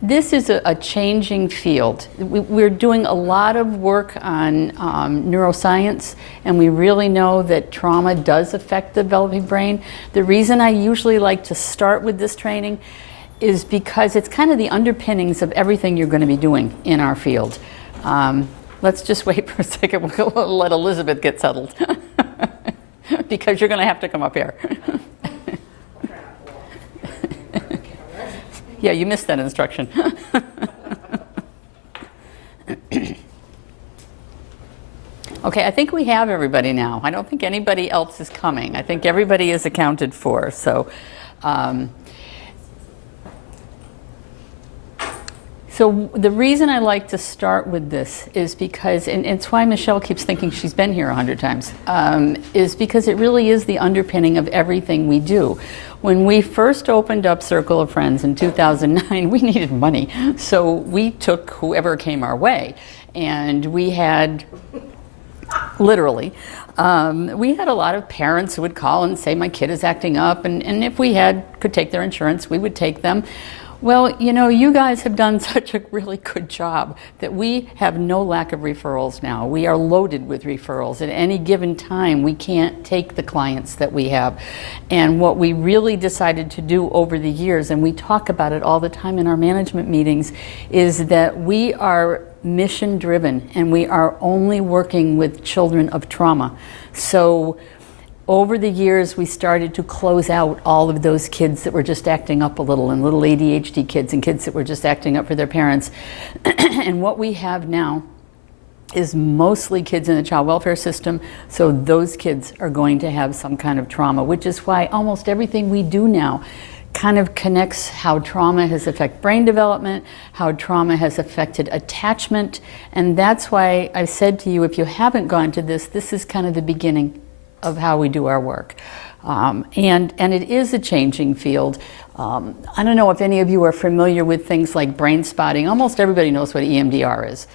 This is a changing field. We're doing a lot of work on neuroscience, and we really know that trauma does affect the developing brain. The reason I usually like to start with this training is because it's kind of the underpinnings of everything you're going to be doing in our field. Let's just wait for a second. We'll let Elizabeth get settled because you're going to have to come up here. Yeah, you missed that instruction. Okay, I think we have everybody now. I don't think anybody else is coming. I think everybody is accounted for. So the reason I like to start with this is because, and it's why Michelle keeps thinking she's been here 100 times, is because it really is the underpinning of everything we do. When we first opened up Circle of Friends in 2009, we needed money. So we took whoever came our way. And we had, literally, we had a lot of parents who would call and say, my kid is acting up. And if we could take their insurance, we would take them. Well, you know, you guys have done such a really good job that we have no lack of referrals now. We are loaded with referrals. At any given time, we can't take the clients that we have. And what we really decided to do over the years, and we talk about it all the time in our management meetings, is that we are mission driven and we are only working with children of trauma. So over the years, we started to close out all of those kids that were just acting up a little, and little ADHD kids and kids that were just acting up for their parents. And what we have now is mostly kids in the child welfare system, so those kids are going to have some kind of trauma, which is why almost everything we do now kind of connects how trauma has affected brain development, how trauma has affected attachment, and that's why I said to you, if you haven't gone to this, this is kind of the beginning of how we do our work. And it is a changing field. I don't know if any of you are familiar with things like brain spotting. Almost everybody knows what EMDR is.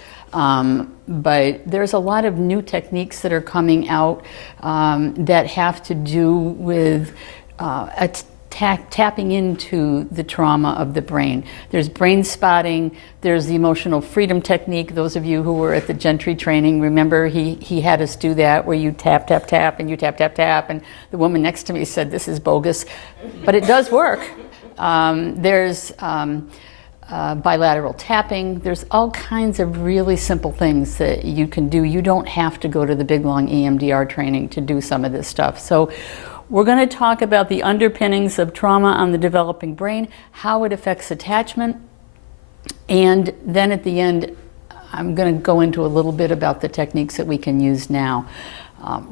But there's a lot of new techniques that are coming out that have to do with tapping into the trauma of the brain. There's brain spotting, there's the emotional freedom technique. Those of you who were at the Gentry training, remember he had us do that where you tap, tap, tap, and you tap, tap, tap, and the woman next to me said, this is bogus, but it does work. There's bilateral tapping. There's all kinds of really simple things that you can do. You don't have to go to the big long EMDR training to do some of this stuff. So we're going to talk about the underpinnings of trauma on the developing brain, how it affects attachment, and then at the end, I'm going to go into a little bit about the techniques that we can use now.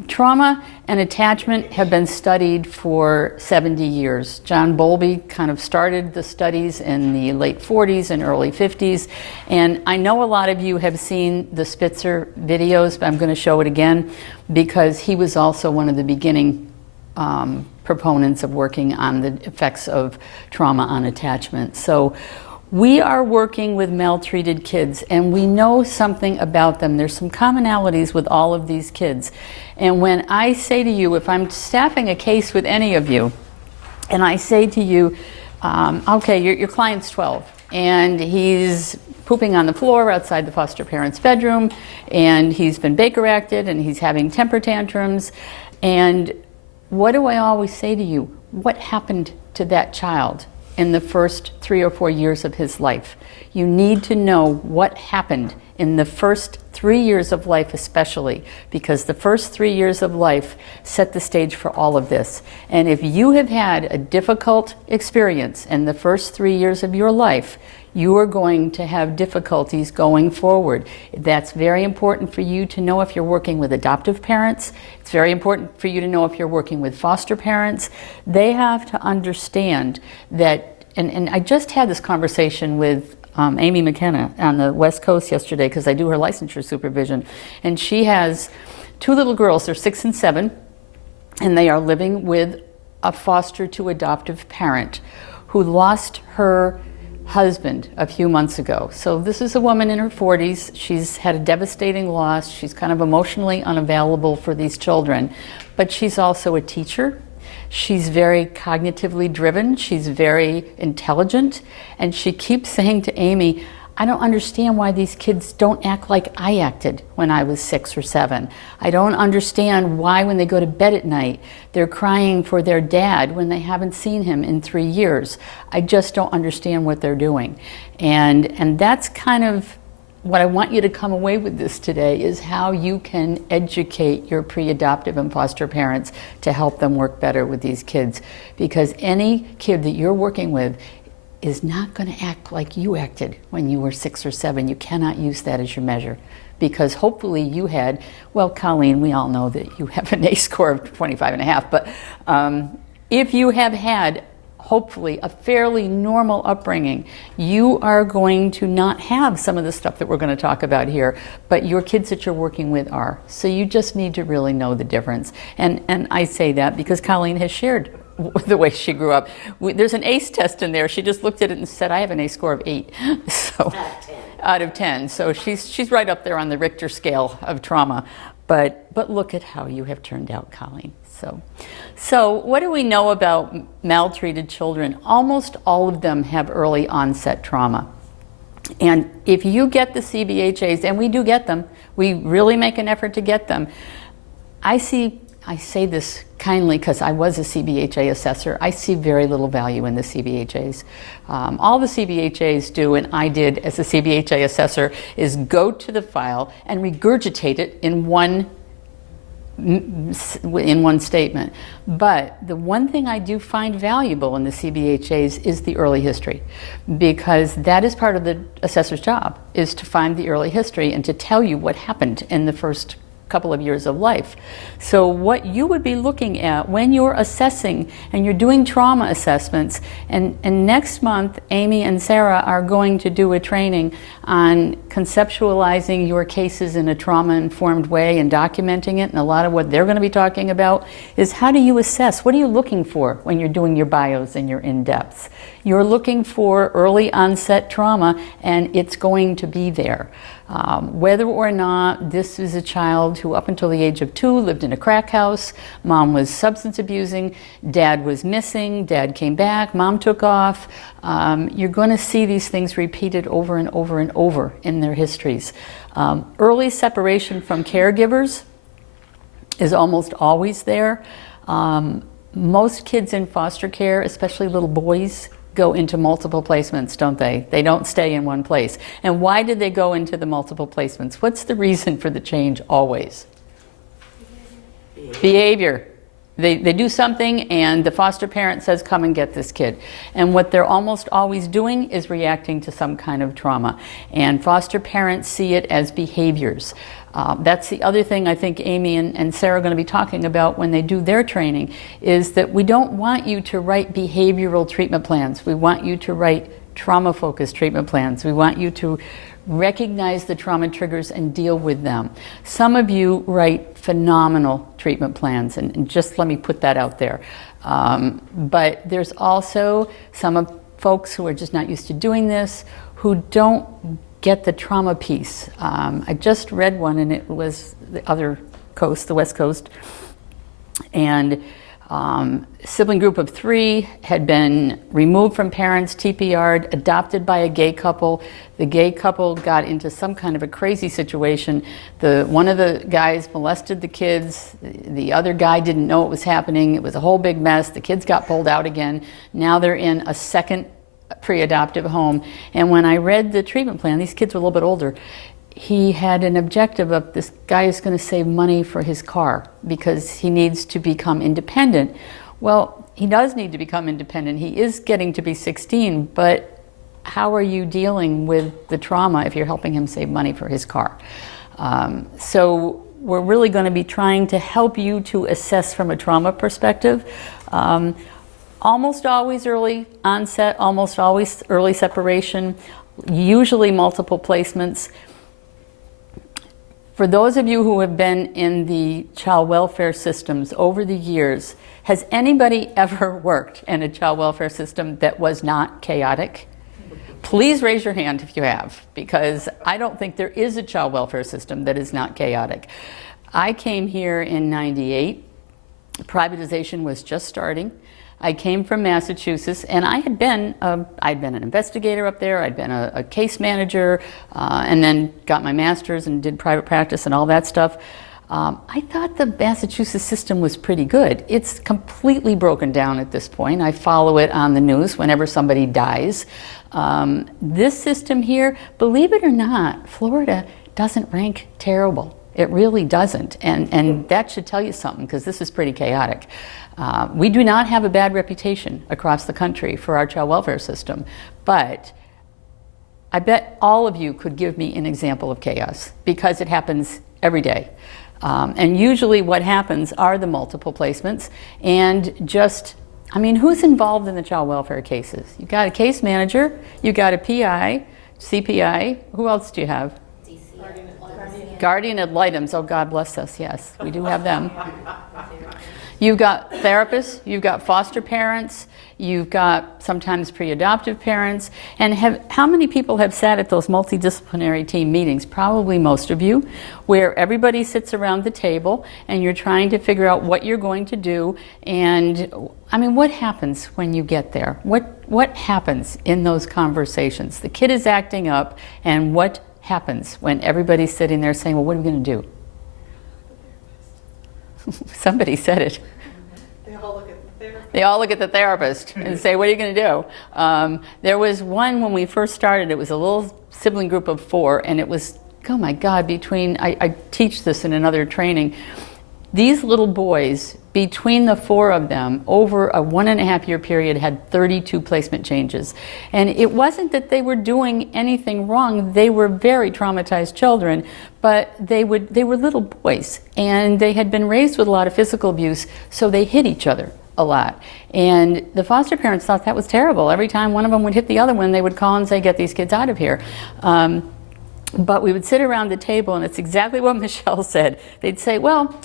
Trauma and attachment have been studied for 70 years. John Bowlby kind of started the studies in the late 40s and early 50s, and I know a lot of you have seen the Spitzer videos, but I'm going to show it again because he was also one of the beginning proponents of working on the effects of trauma on attachment. So we are working with maltreated kids, and we know something about them. There's some commonalities with all of these kids. And when I say to you, if I'm staffing a case with any of you, and I say to you, okay, your client's 12, and he's pooping on the floor outside the foster parent's bedroom, and he's been Baker acted, and he's having temper tantrums, and what do I always say to you? What happened to that child in the first 3 or 4 years of his life? You need to know what happened in the first 3 years of life, especially because the first 3 years of life set the stage for all of this. And if you have had a difficult experience in the first 3 years of your life, you are going to have difficulties going forward. That's very important for you to know if you're working with adoptive parents. It's very important for you to know if you're working with foster parents. They have to understand that, and I just had this conversation with Amy McKenna on the West Coast yesterday because I do her licensure supervision, and she has 2 little girls, they're 6 and 7, and they are living with a foster to adoptive parent who lost her husband a few months ago. So this is a woman in her 40s. She's had a devastating loss. She's kind of emotionally unavailable for these children, but she's also a teacher. She's very cognitively driven. She's very intelligent. And she keeps saying to Amy, I don't understand why these kids don't act like I acted when I was 6 or 7. I don't understand why when they go to bed at night, they're crying for their dad when they haven't seen him in 3 years. I just don't understand what they're doing. And that's kind of what I want you to come away with this today, is how you can educate your pre-adoptive and foster parents to help them work better with these kids. Because any kid that you're working with is not going to act like you acted when you were 6 or 7. You cannot use that as your measure, because hopefully you had, well, Colleen, we all know that you have an ACE score of 25.5, but if you have had hopefully a fairly normal upbringing, you are going to not have some of the stuff that we're going to talk about here, but your kids that you're working with are. So you just need to really know the difference. And I say that because Colleen has shared the way she grew up. There's an ACE test in there. She just looked at it and said, I have an ACE score of 8. So, out of 10. So she's right up there on the Richter scale of trauma. But look at how you have turned out, Colleen. So what do we know about maltreated children? Almost all of them have early onset trauma. And if you get the CBHAs, and we do get them, we really make an effort to get them. I say this kindly because I was a CBHA assessor. I see very little value in the CBHAs. All the CBHAs do, and I did as a CBHA assessor, is go to the file and regurgitate it in one statement. But the one thing I do find valuable in the CBHAs is the early history, because that is part of the assessor's job, is to find the early history and to tell you what happened in the first couple of years of life. So what you would be looking at when you're assessing and you're doing trauma assessments, and next month Amy and Sarah are going to do a training on conceptualizing your cases in a trauma-informed way and documenting it, and a lot of what they're going to be talking about is how do you assess? What are you looking for when you're doing your bios and your in-depths? You're looking for early onset trauma, and it's going to be there. Whether or not this is a child who up until the age of 2 lived in a crack house, mom was substance abusing, dad was missing, dad came back, mom took off, you're going to see these things repeated over and over and over in their histories. Early separation from caregivers is almost always there. Most kids in foster care, especially little boys, go into multiple placements, don't they? They don't stay in one place. And why did they go into the multiple placements? What's the reason for the change always? Behavior. They do something and the foster parent says, come and get this kid. And what they're almost always doing is reacting to some kind of trauma. And foster parents see it as behaviors. That's the other thing I think Amy and Sarah are going to be talking about when they do their training, is that we don't want you to write behavioral treatment plans. We want you to write trauma-focused treatment plans. We want you to recognize the trauma triggers and deal with them. Some of you write phenomenal treatment plans, and just let me put that out there. But there's also some of folks who are just not used to doing this, who don't get the trauma piece. I just read one, and it was the other coast, the West Coast, and sibling group of 3 had been removed from parents, TPR'd, adopted by a gay couple. The gay couple got into some kind of a crazy situation. One of the guys molested the kids. The other guy didn't know it was happening. It was a whole big mess. The kids got pulled out again. Now they're in a second pre-adoptive home. And when I read the treatment plan, these kids were a little bit older, he had an objective of this guy is going to save money for his car because he needs to become independent. Well, he does need to become independent. He is getting to be 16, but how are you dealing with the trauma if you're helping him save money for his car? So we're really going to be trying to help you to assess from a trauma perspective. Almost always early onset, almost always early separation, usually multiple placements. For those of you who have been in the child welfare systems over the years, has anybody ever worked in a child welfare system that was not chaotic? Please raise your hand if you have, because I don't think there is a child welfare system that is not chaotic. I came here in '98. privatization was just starting. I came from Massachusetts, and I'd been an investigator up there. I'd been a case manager, and then got my master's and did private practice and all that stuff. I thought the Massachusetts system was pretty good. It's completely broken down at this point. I follow it on the news whenever somebody dies. This system here, believe it or not, Florida doesn't rank terrible. It really doesn't, and that should tell you something, because this is pretty chaotic. We do not have a bad reputation across the country for our child welfare system, but I bet all of you could give me an example of chaos, because it happens every day. And usually what happens are the multiple placements, and just, I mean, who's involved in the child welfare cases? You got a case manager, you got a PI, CPI, who else do you have? Guardian ad litems. Oh, God bless us. Yes, we do have them. You've got therapists, you've got foster parents, you've got sometimes pre-adoptive parents, and how many people have sat at those multidisciplinary team meetings? Probably most of you, where everybody sits around the table and you're trying to figure out what you're going to do. And I mean, what happens when you get there? What happens in those conversations? The kid is acting up, and what happens when everybody's sitting there saying, well, what are we going to do? Somebody said it. They all look at the therapist. They all look at the therapist and say, what are you going to do? There was one when we first started, it was a little sibling group of 4, and it was, oh my God, I teach this in another training. These little boys, between the 4 of them, over a 1.5-year period, had 32 placement changes. And it wasn't that they were doing anything wrong. They were very traumatized children, but they were little boys, and they had been raised with a lot of physical abuse, so they hit each other a lot. And the foster parents thought that was terrible. Every time one of them would hit the other one, they would call and say, get these kids out of here. But we would sit around the table, and it's exactly what Michelle said. They'd say, well,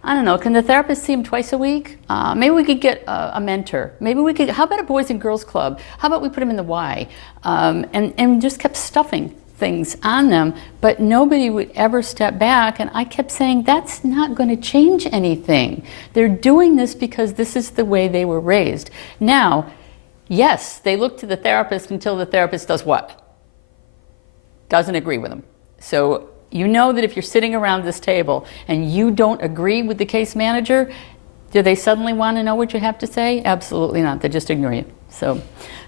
I don't know, can the therapist see him twice a week? Maybe we could get a mentor. Maybe we could, how about a Boys and Girls Club? How about we put him in the Y? And just kept stuffing things on them, but nobody would ever step back. And I kept saying, that's not going to change anything. They're doing this because this is the way they were raised. Now, yes, they look to the therapist until the therapist does what? Doesn't agree with them. So you know that if you're sitting around this table and you don't agree with the case manager, do they suddenly want to know what you have to say? Absolutely not. They just ignore you. So,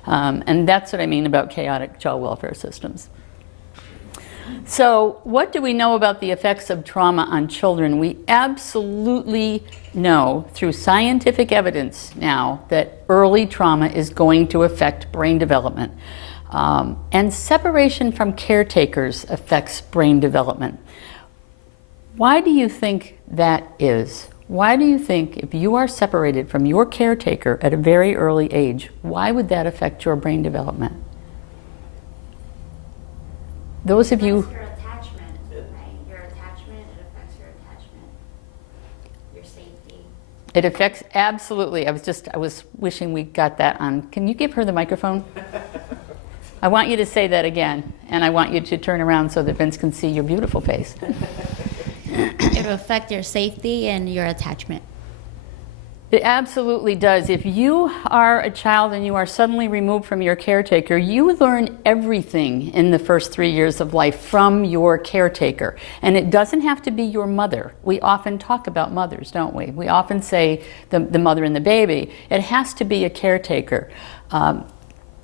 and that's what I mean about chaotic child welfare systems. So what do we know about the effects of trauma on children? We absolutely know through scientific evidence now that early trauma is going to affect brain development. And separation from caretakers affects brain development. Why do you think that is? Why do you think if you are separated from your caretaker at a very early age, why would that affect your brain development? Those of you... Your attachment, right? Your attachment, it affects your attachment, your safety. It affects, absolutely. I was wishing we got that on. Can you give her the microphone? I want you to say that again, and I want you to turn around so that Vince can see your beautiful face. It will affect your safety and your attachment. It absolutely does. If you are a child and you are suddenly removed from your caretaker, you learn everything in the first 3 years of life from your caretaker. And it doesn't have to be your mother. We often talk about mothers, don't we? We often say the mother and the baby. It has to be a caretaker.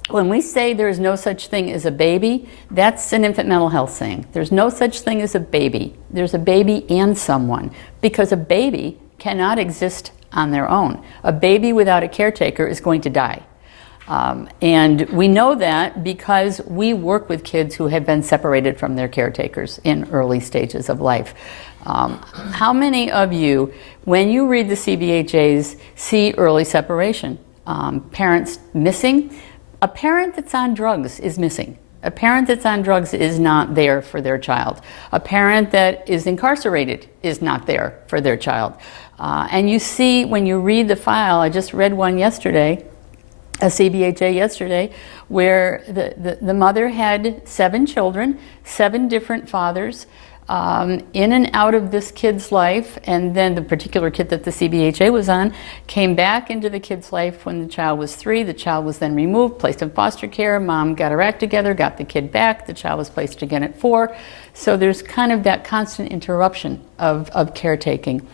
When we say there is no such thing as a baby, that's an infant mental health thing. There's no such thing as a baby. There's a baby and someone, because a baby cannot exist on their own. A baby without a caretaker is going to die. And we know that because we work with kids who have been separated from their caretakers in early stages of life. How many of you, when you read the CBHAs, see early separation? Parents missing? A parent that's on drugs is missing. A parent that's on drugs is not there for their child. A parent that is incarcerated is not there for their child. And you see when you read the file, I just read one yesterday, a CBHA yesterday, where the mother had 7 children, 7 different fathers. in and out of this kid's life, and then the particular kid that the CBHA was on came back into the kid's life when the child was 3. The child was then removed, placed in foster care. Mom got her act together, got the kid back. The child was placed again at 4. So there's kind of that constant interruption of caretaking.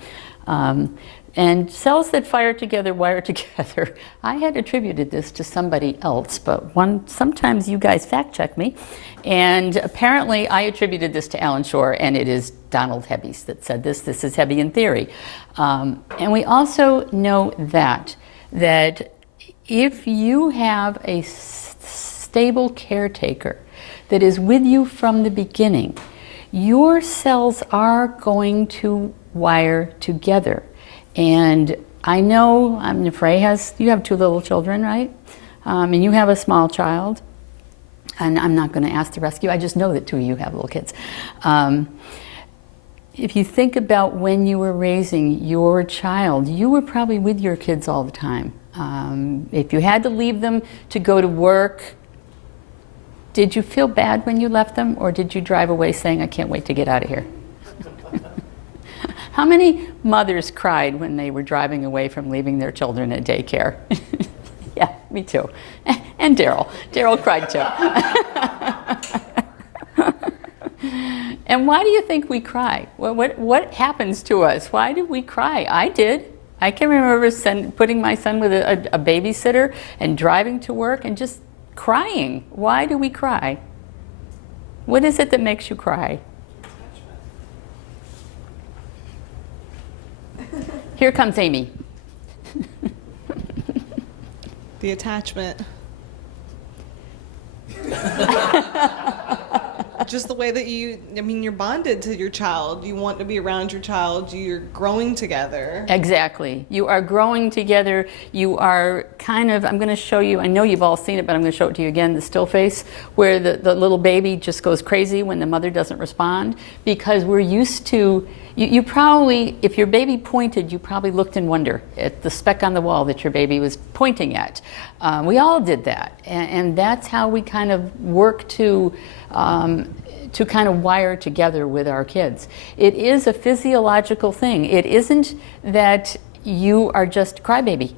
And cells that fire together wire together. I had attributed this to somebody else, but sometimes you guys fact check me. And apparently I attributed this to Alan Shore, and it is Donald Hebbies that said this. This is Hebbian theory. And we also know that if you have a stable caretaker that is with you from the beginning, your cells are going to wire together. And I know, you have 2 little children, right? And you have a small child. And I'm not going to ask the rescue. I just know that 2 of you have little kids. If you think about when you were raising your child, you were probably with your kids all the time. If you had to leave them to go to work, did you feel bad when you left them, or did you drive away saying, I can't wait to get out of here? How many mothers cried when they were driving away from leaving their children at daycare? Yeah, me too. And Daryl. Daryl cried too. And why do you think we cry? What happens to us? Why do we cry? I did. I can remember putting my son with a babysitter and driving to work and just crying. Why do we cry? What is it that makes you cry? Here comes Amy. The attachment. Just the way that you're bonded to your child. You want to be around your child. You're growing together. Exactly. You are growing together. You are kind of, I'm going to show you, I know you've all seen it, but I'm going to show it to you again, the still face, where the little baby just goes crazy when the mother doesn't respond, because we're used to, you probably, if your baby pointed, you probably looked in wonder at the speck on the wall that your baby was pointing at. We all did that, and that's how we kind of work to kind of wire together with our kids. It is a physiological thing. It isn't that you are just crybaby.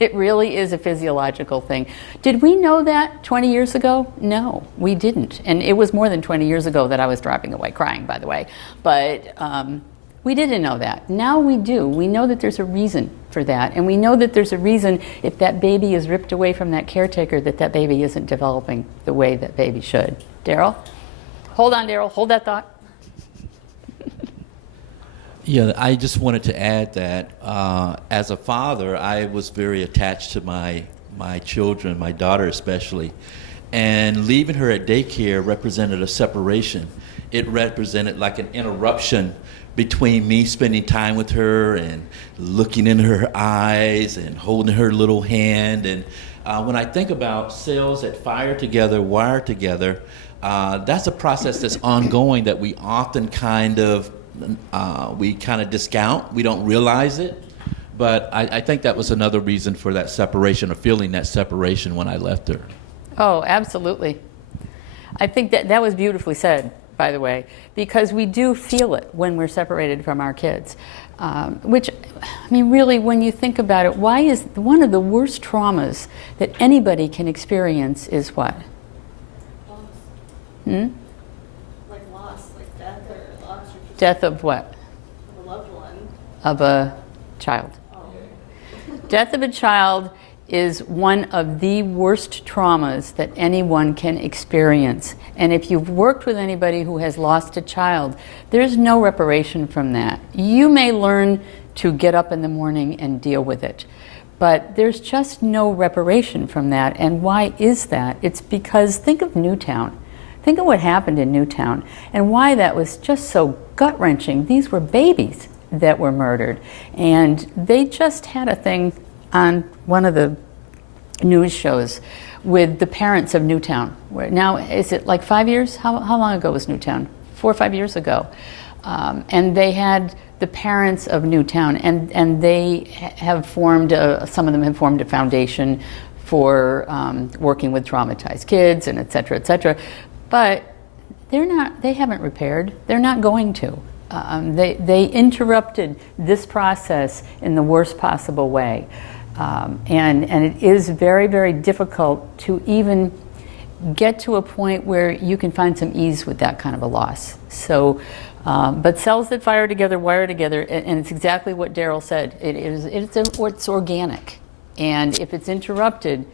It really is a physiological thing. Did we know that 20 years ago? No, we didn't. And it was more than 20 years ago that I was driving away crying, by the way. But we didn't know that. Now we do. We know that there's a reason for that. And we know that there's a reason if that baby is ripped away from that caretaker, that baby isn't developing the way that baby should. Daryl? Hold on, Daryl. Hold that thought. Yeah, I just wanted to add that as a father, I was very attached to my children, my daughter especially, and leaving her at daycare represented a separation. It represented like an interruption between me spending time with her and looking in her eyes and holding her little hand. And when I think about cells that fire together, wire together, that's a process that's ongoing that we often kind of discount. We don't realize it. But I think that was another reason for that separation, or feeling that separation when I left her. Oh, absolutely. I think that was beautifully said, by the way, because we do feel it when we're separated from our kids. Which, I mean, really, when you think about it, why is one of the worst traumas that anybody can experience is what? Loss. Hmm? Like loss, like death, or loss, or just Death of what? of a loved one. Of a child. Oh. Death of a child is one of the worst traumas that anyone can experience. And if you've worked with anybody who has lost a child, there's no reparation from that. You may learn to get up in the morning and deal with it, but there's just no reparation from that. And why is that? It's because, think of Newtown. Think of what happened in Newtown and why that was just so gut-wrenching. These were babies that were murdered, and they just had a thing on one of the news shows with the parents of Newtown. Now, is it like 5 years? How long ago was Newtown? 4 or 5 years ago. And they had the parents of Newtown, and they have formed, some of them have formed a foundation for working with traumatized kids, and et cetera, et cetera. But they haven't repaired. They're not going to. They interrupted this process in the worst possible way. And it is very, very difficult to even get to a point where you can find some ease with that kind of a loss. So, but cells that fire together wire together, and it's exactly what Daryl said. It's organic, and if it's interrupted,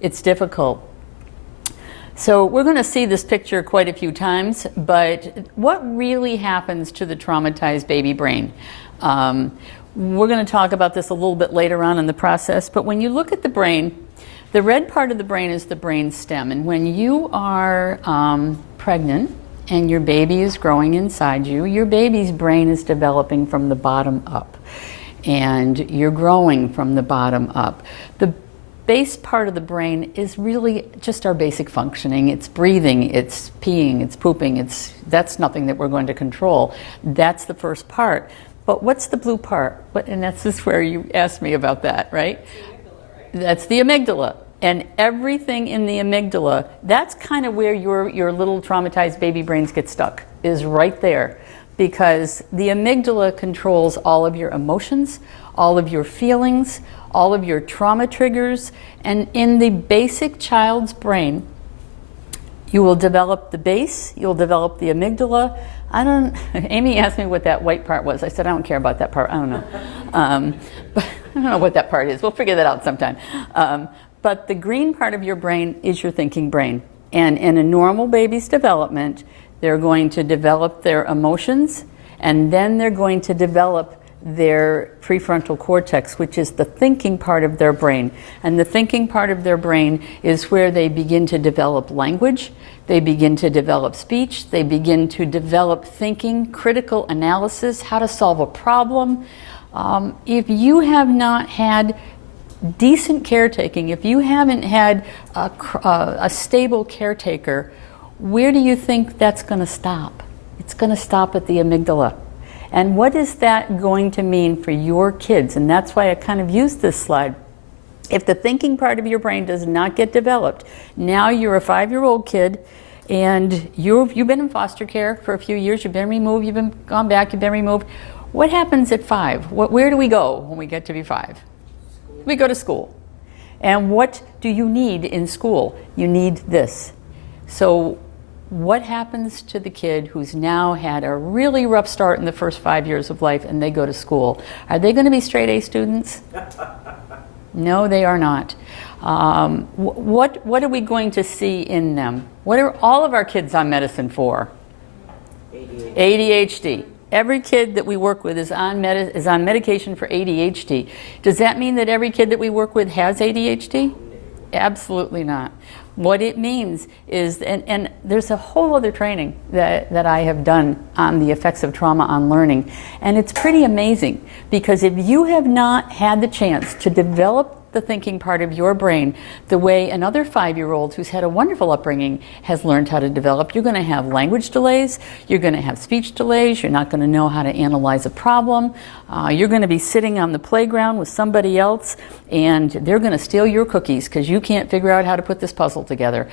it's difficult. So we're going to see this picture quite a few times, but what really happens to the traumatized baby brain? We're going to talk about this a little bit later on in the process, but when you look at the brain, the red part of the brain is the brain stem, and when you are pregnant and your baby is growing inside you, your baby's brain is developing from the bottom up, and you're growing from the bottom up. The base part of the brain is really just our basic functioning. It's breathing, it's peeing, it's pooping, that's nothing that we're going to control. That's the first part. But what's the blue part? And that's just where you asked me about that, right? That's the amygdala. And everything in the amygdala, that's kind of where your little traumatized baby brains get stuck, is right there. Because the amygdala controls all of your emotions, all of your feelings, all of your trauma triggers. And in the basic child's brain, you will develop the base, you'll develop the amygdala. Amy asked me what that white part was. I said, I don't care about that part. I don't know. But I don't know what that part is. We'll figure that out sometime. But the green part of your brain is your thinking brain. And in a normal baby's development, they're going to develop their emotions, and then they're going to develop their prefrontal cortex, which is the thinking part of their brain. And the thinking part of their brain is where they begin to develop language, they begin to develop speech, they begin to develop thinking, critical analysis, how to solve a problem. If you have not had decent caretaking, if you haven't had a stable caretaker, where do you think that's going to stop? It's going to stop at the amygdala. And what is that going to mean for your kids? And that's why I kind of used this slide. If the thinking part of your brain does not get developed, now you're a 5-year-old kid and you've been in foster care for a few years, you've been removed, gone back, you've been removed. What happens at 5? Where do we go when we get to be 5? We go to school. And what do you need in school? You need this. So what happens to the kid who's now had a really rough start in the first 5 years of life and they go to school? Are they going to be straight A students? No, they are not. What are we going to see in them? What are all of our kids on medicine for? ADHD. Every kid that we work with is on medication for ADHD. Does that mean that every kid that we work with has ADHD? Absolutely not. What it means is, and there's a whole other training that I have done on the effects of trauma on learning, and it's pretty amazing, because if you have not had the chance to develop the thinking part of your brain the way another 5-year-old who's had a wonderful upbringing has learned how to develop, you're going to have language delays, you're going to have speech delays, you're not going to know how to analyze a problem, you're going to be sitting on the playground with somebody else and they're going to steal your cookies because you can't figure out how to put this puzzle together.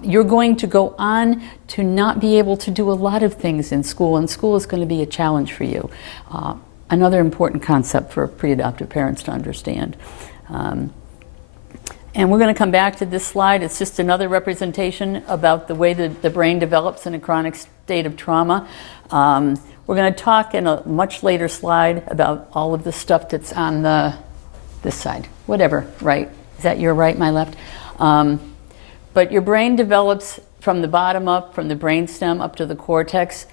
You're going to go on to not be able to do a lot of things in school, and school is going to be a challenge for you. Another important concept for pre-adoptive parents to understand. And we're going to come back to this slide. It's just another representation about the way that the brain develops in a chronic state of trauma. We're going to talk in a much later slide about all of the stuff that's on this side. Whatever, right? Is that your right, my left? But your brain develops from the bottom up, from the brainstem up to the cortex.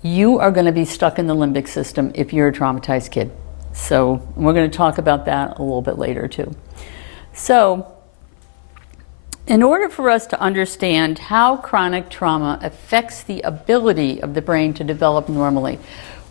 You are going to be stuck in the limbic system if you're a traumatized kid. So we're going to talk about that a little bit later too. So in order for us to understand how chronic trauma affects the ability of the brain to develop normally,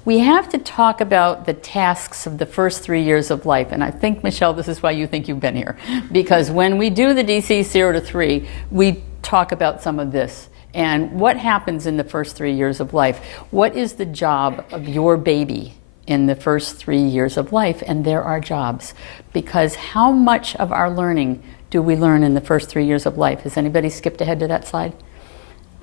we have to talk about the tasks of the first 3 years of life. And I think, Michelle, this is why you think you've been here. Because when we do the DC 0 to 3, we talk about some of this. And what happens in the first 3 years of life? What is the job of your baby in the first 3 years of life? And there are jobs, because how much of our learning do we learn in the first 3 years of life? Has anybody skipped ahead to that slide?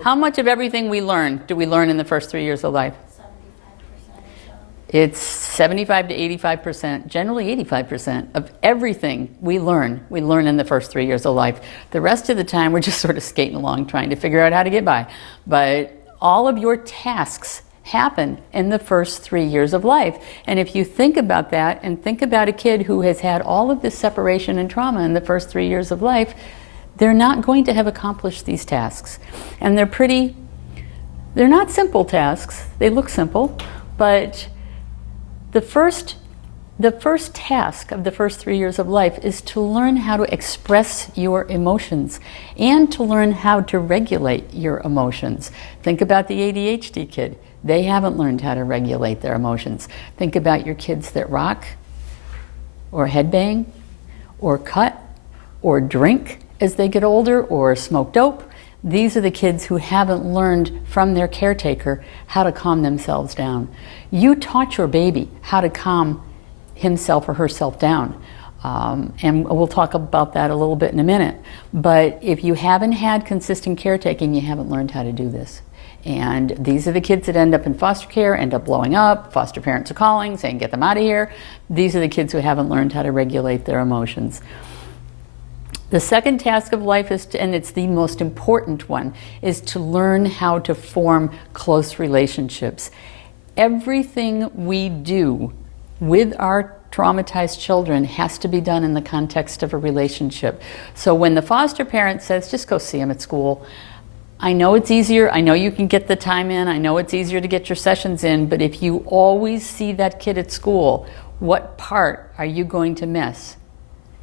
How much of everything we learn do we learn in the first 3 years of life? 75% or so. It's 75 to 85%, generally 85% of everything we learn in the first 3 years of life. The rest of the time, we're just sort of skating along trying to figure out how to get by. But all of your tasks happen in the first 3 years of life. And if you think about that and think about a kid who has had all of this separation and trauma in the first 3 years of life, they're not going to have accomplished these tasks. And they're not simple tasks. They look simple, but the first task of the first 3 years of life is to learn how to express your emotions and to learn how to regulate your emotions. Think about the ADHD kid. They haven't learned how to regulate their emotions. Think about your kids that rock or headbang or cut or drink as they get older or smoke dope. These are the kids who haven't learned from their caretaker how to calm themselves down. You taught your baby how to calm himself or herself down. And we'll talk about that a little bit in a minute. But if you haven't had consistent caretaking, you haven't learned how to do this. And these are the kids that end up in foster care, end up blowing up. Foster parents are calling, saying, get them out of here. These are the kids who haven't learned how to regulate their emotions. The second task of life is and it's the most important one, is to learn how to form close relationships. Everything we do with our traumatized children has to be done in the context of a relationship. So when the foster parent says, just go see them at school, I know it's easier, I know you can get the time in, I know it's easier to get your sessions in, but if you always see that kid at school, what part are you going to miss?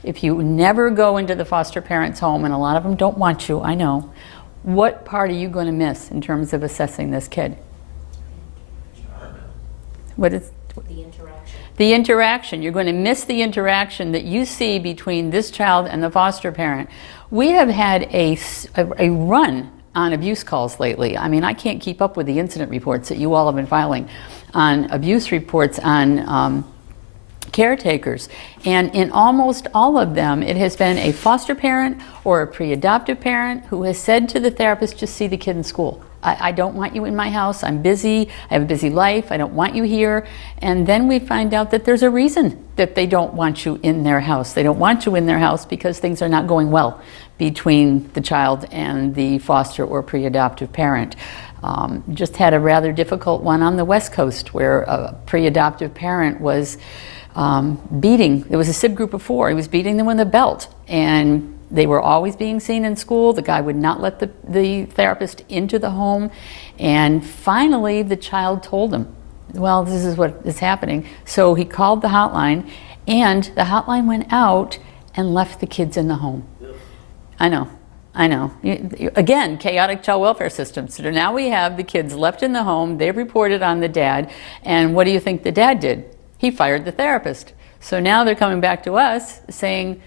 If you never go into the foster parent's home, and a lot of them don't want you, I know, what part are you going to miss in terms of assessing this kid? What is The interaction. the interaction? You're going to miss the interaction that you see between this child and the foster parent. We have had a run on abuse calls lately. I mean, I can't keep up with the incident reports that you all have been filing on abuse reports on caretakers, and in almost all of them it has been a foster parent or a pre-adoptive parent who has said to the therapist, just see the kid in school. I don't want you in my house, I'm busy, I have a busy life, I don't want you here. And then we find out that there's a reason that they don't want you in their house. They don't want you in their house because things are not going well between the child and the foster or pre-adoptive parent. Just had a rather difficult one on the West Coast where a pre-adoptive parent was beating, there was a SIB group of 4, he was beating them with a belt, and they were always being seen in school. The guy would not let the therapist into the home, and finally the child told him, well, this is what is happening. So he called the hotline, and the hotline went out and left the kids in the home. I know. Again, chaotic child welfare system. So now we have the kids left in the home, they've reported on the dad, and what do you think the dad did? He fired the therapist. So now they're coming back to us saying,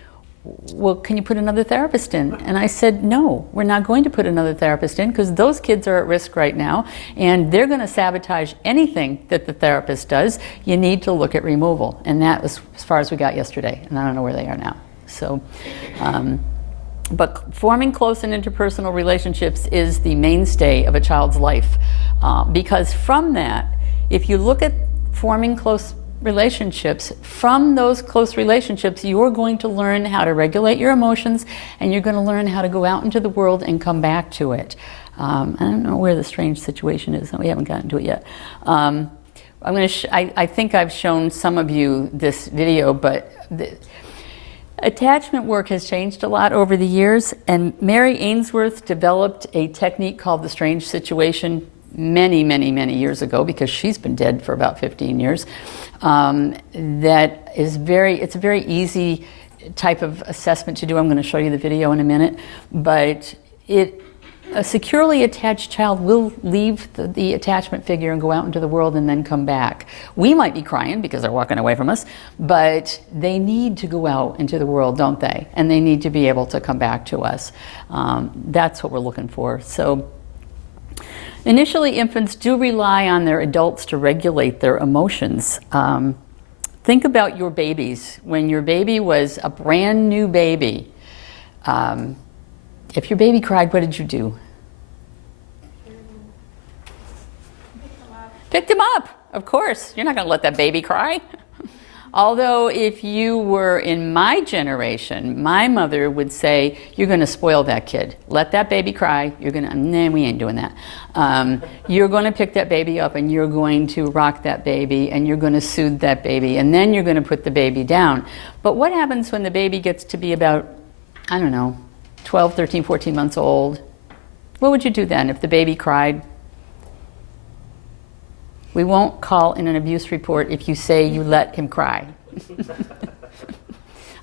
well, can you put another therapist in? And I said, no, we're not going to put another therapist in because those kids are at risk right now and they're going to sabotage anything that the therapist does. You need to look at removal. And that was as far as we got yesterday, and I don't know where they are now. So, but forming close and interpersonal relationships is the mainstay of a child's life, because from that, if you look at forming close relationships, from those close relationships, you're going to learn how to regulate your emotions, and you're going to learn how to go out into the world and come back to it. I don't know where the strange situation is. We haven't gotten to it yet. I think I've shown some of you this video, but attachment work has changed a lot over the years, and Mary Ainsworth developed a technique called the strange situation many years ago, because she's been dead for about 15 years. That is it's a very easy type of assessment to do. I'm going to show you the video in a minute, but a securely attached child will leave the attachment figure and go out into the world and then come back. We might be crying because they're walking away from us, but they need to go out into the world, don't they? And they need to be able to come back to us. That's what we're looking for. So initially, infants do rely on their adults to regulate their emotions. Think about your babies. When your baby was a brand new baby, if your baby cried, what did you do? Picked him up, of course. You're not going to let that baby cry. Although if you were in my generation, my mother would say, you're going to spoil that kid. Let that baby cry. You're going to, nah, we ain't doing that. You're going to pick that baby up and you're going to rock that baby and you're going to soothe that baby and then you're going to put the baby down. But what happens when the baby gets to be about, I don't know, 12, 13, 14 months old? What would you do then if the baby cried? We won't call in an abuse report if you say you let him cry.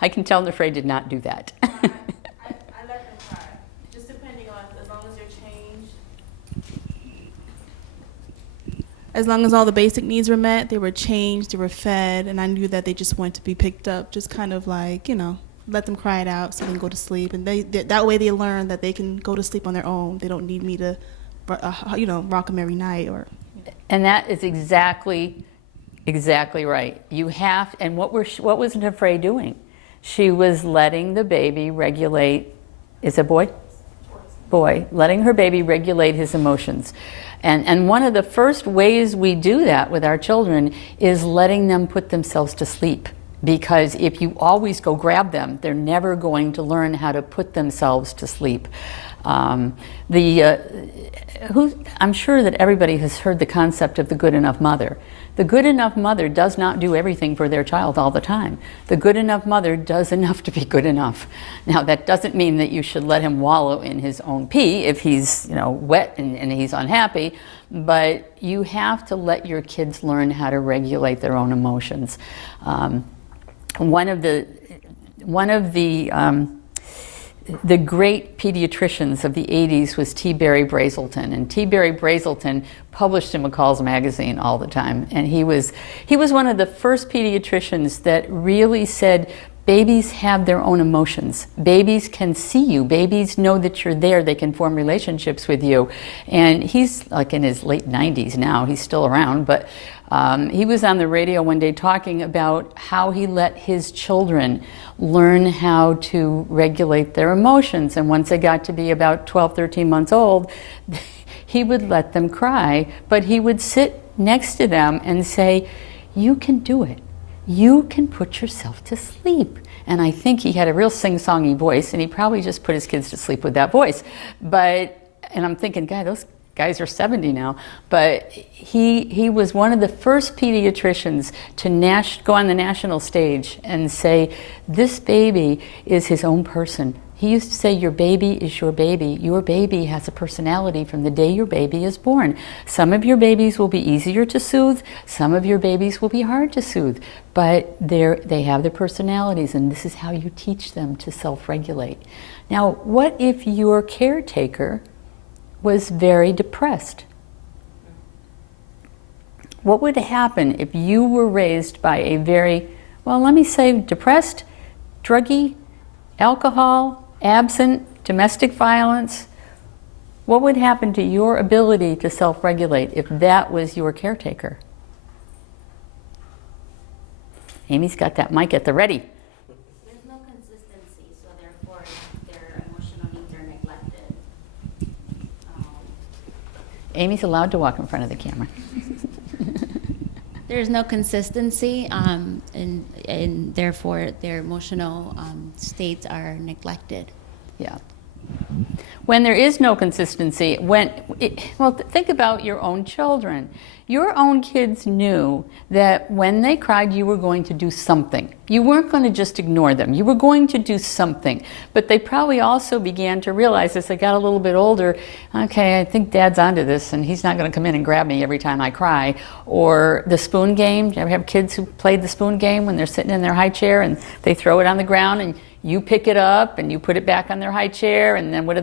I can tell Nefray did not do that. I let them cry, just depending on, as long as they're changed. As long as all the basic needs were met, they were changed, they were fed, and I knew that they just wanted to be picked up, just kind of like, let them cry it out so they can go to sleep. And that way they learn that they can go to sleep on their own. They don't need me to, rock them every night or... And that is exactly right. You have, and what was Nefray doing? She was letting the baby regulate, is it boy? Boy, letting her baby regulate his emotions. And one of the first ways we do that with our children is letting them put themselves to sleep. Because if you always go grab them, they're never going to learn how to put themselves to sleep. I'm sure that everybody has heard the concept of the good enough mother. The good enough mother does not do everything for their child all the time. The good enough mother does enough to be good enough. Now, that doesn't mean that you should let him wallow in his own pee if he's, wet and he's unhappy, but you have to let your kids learn how to regulate their own emotions. One of the great pediatricians of the 80s was T. Barry Brazelton, and T. Barry Brazelton published in McCall's magazine all the time, and he was one of the first pediatricians that really said babies have their own emotions. Babies can see you. Babies know that you're there. They can form relationships with you. And he's like in his late 90s now. He's still around, but he was on the radio one day talking about how he let his children learn how to regulate their emotions. And once they got to be about 12, 13 months old, he would let them cry, but he would sit next to them and say, you can do it. You can put yourself to sleep. And I think he had a real sing-songy voice, and he probably just put his kids to sleep with that voice. And I'm thinking, God, those guys are 70 now. But he was one of the first pediatricians to go on the national stage and say, this baby is his own person. He used to say, your baby is your baby. Your baby has a personality from the day your baby is born. Some of your babies will be easier to soothe. Some of your babies will be hard to soothe. But they have their personalities, and this is how you teach them to self-regulate. Now, what if your caretaker was very depressed? What would happen if you were raised by a very, depressed, druggy, alcohol, absent, domestic violence? What would happen to your ability to self-regulate if that was your caretaker? Amy's got that mic at the ready. There's no consistency, so therefore their emotional needs are neglected. Amy's allowed to walk in front of the camera. There's no consistency, and therefore their emotional states are neglected. Yeah. When there is no consistency, think about your own children. Your own kids knew that when they cried, you were going to do something. You weren't going to just ignore them. You were going to do something. But they probably also began to realize as they got a little bit older, okay, I think Dad's onto this, and he's not going to come in and grab me every time I cry. Or the spoon game. Do you ever have kids who played the spoon game when they're sitting in their high chair and they throw it on the ground and you pick it up and you put it back on their high chair, and then what do?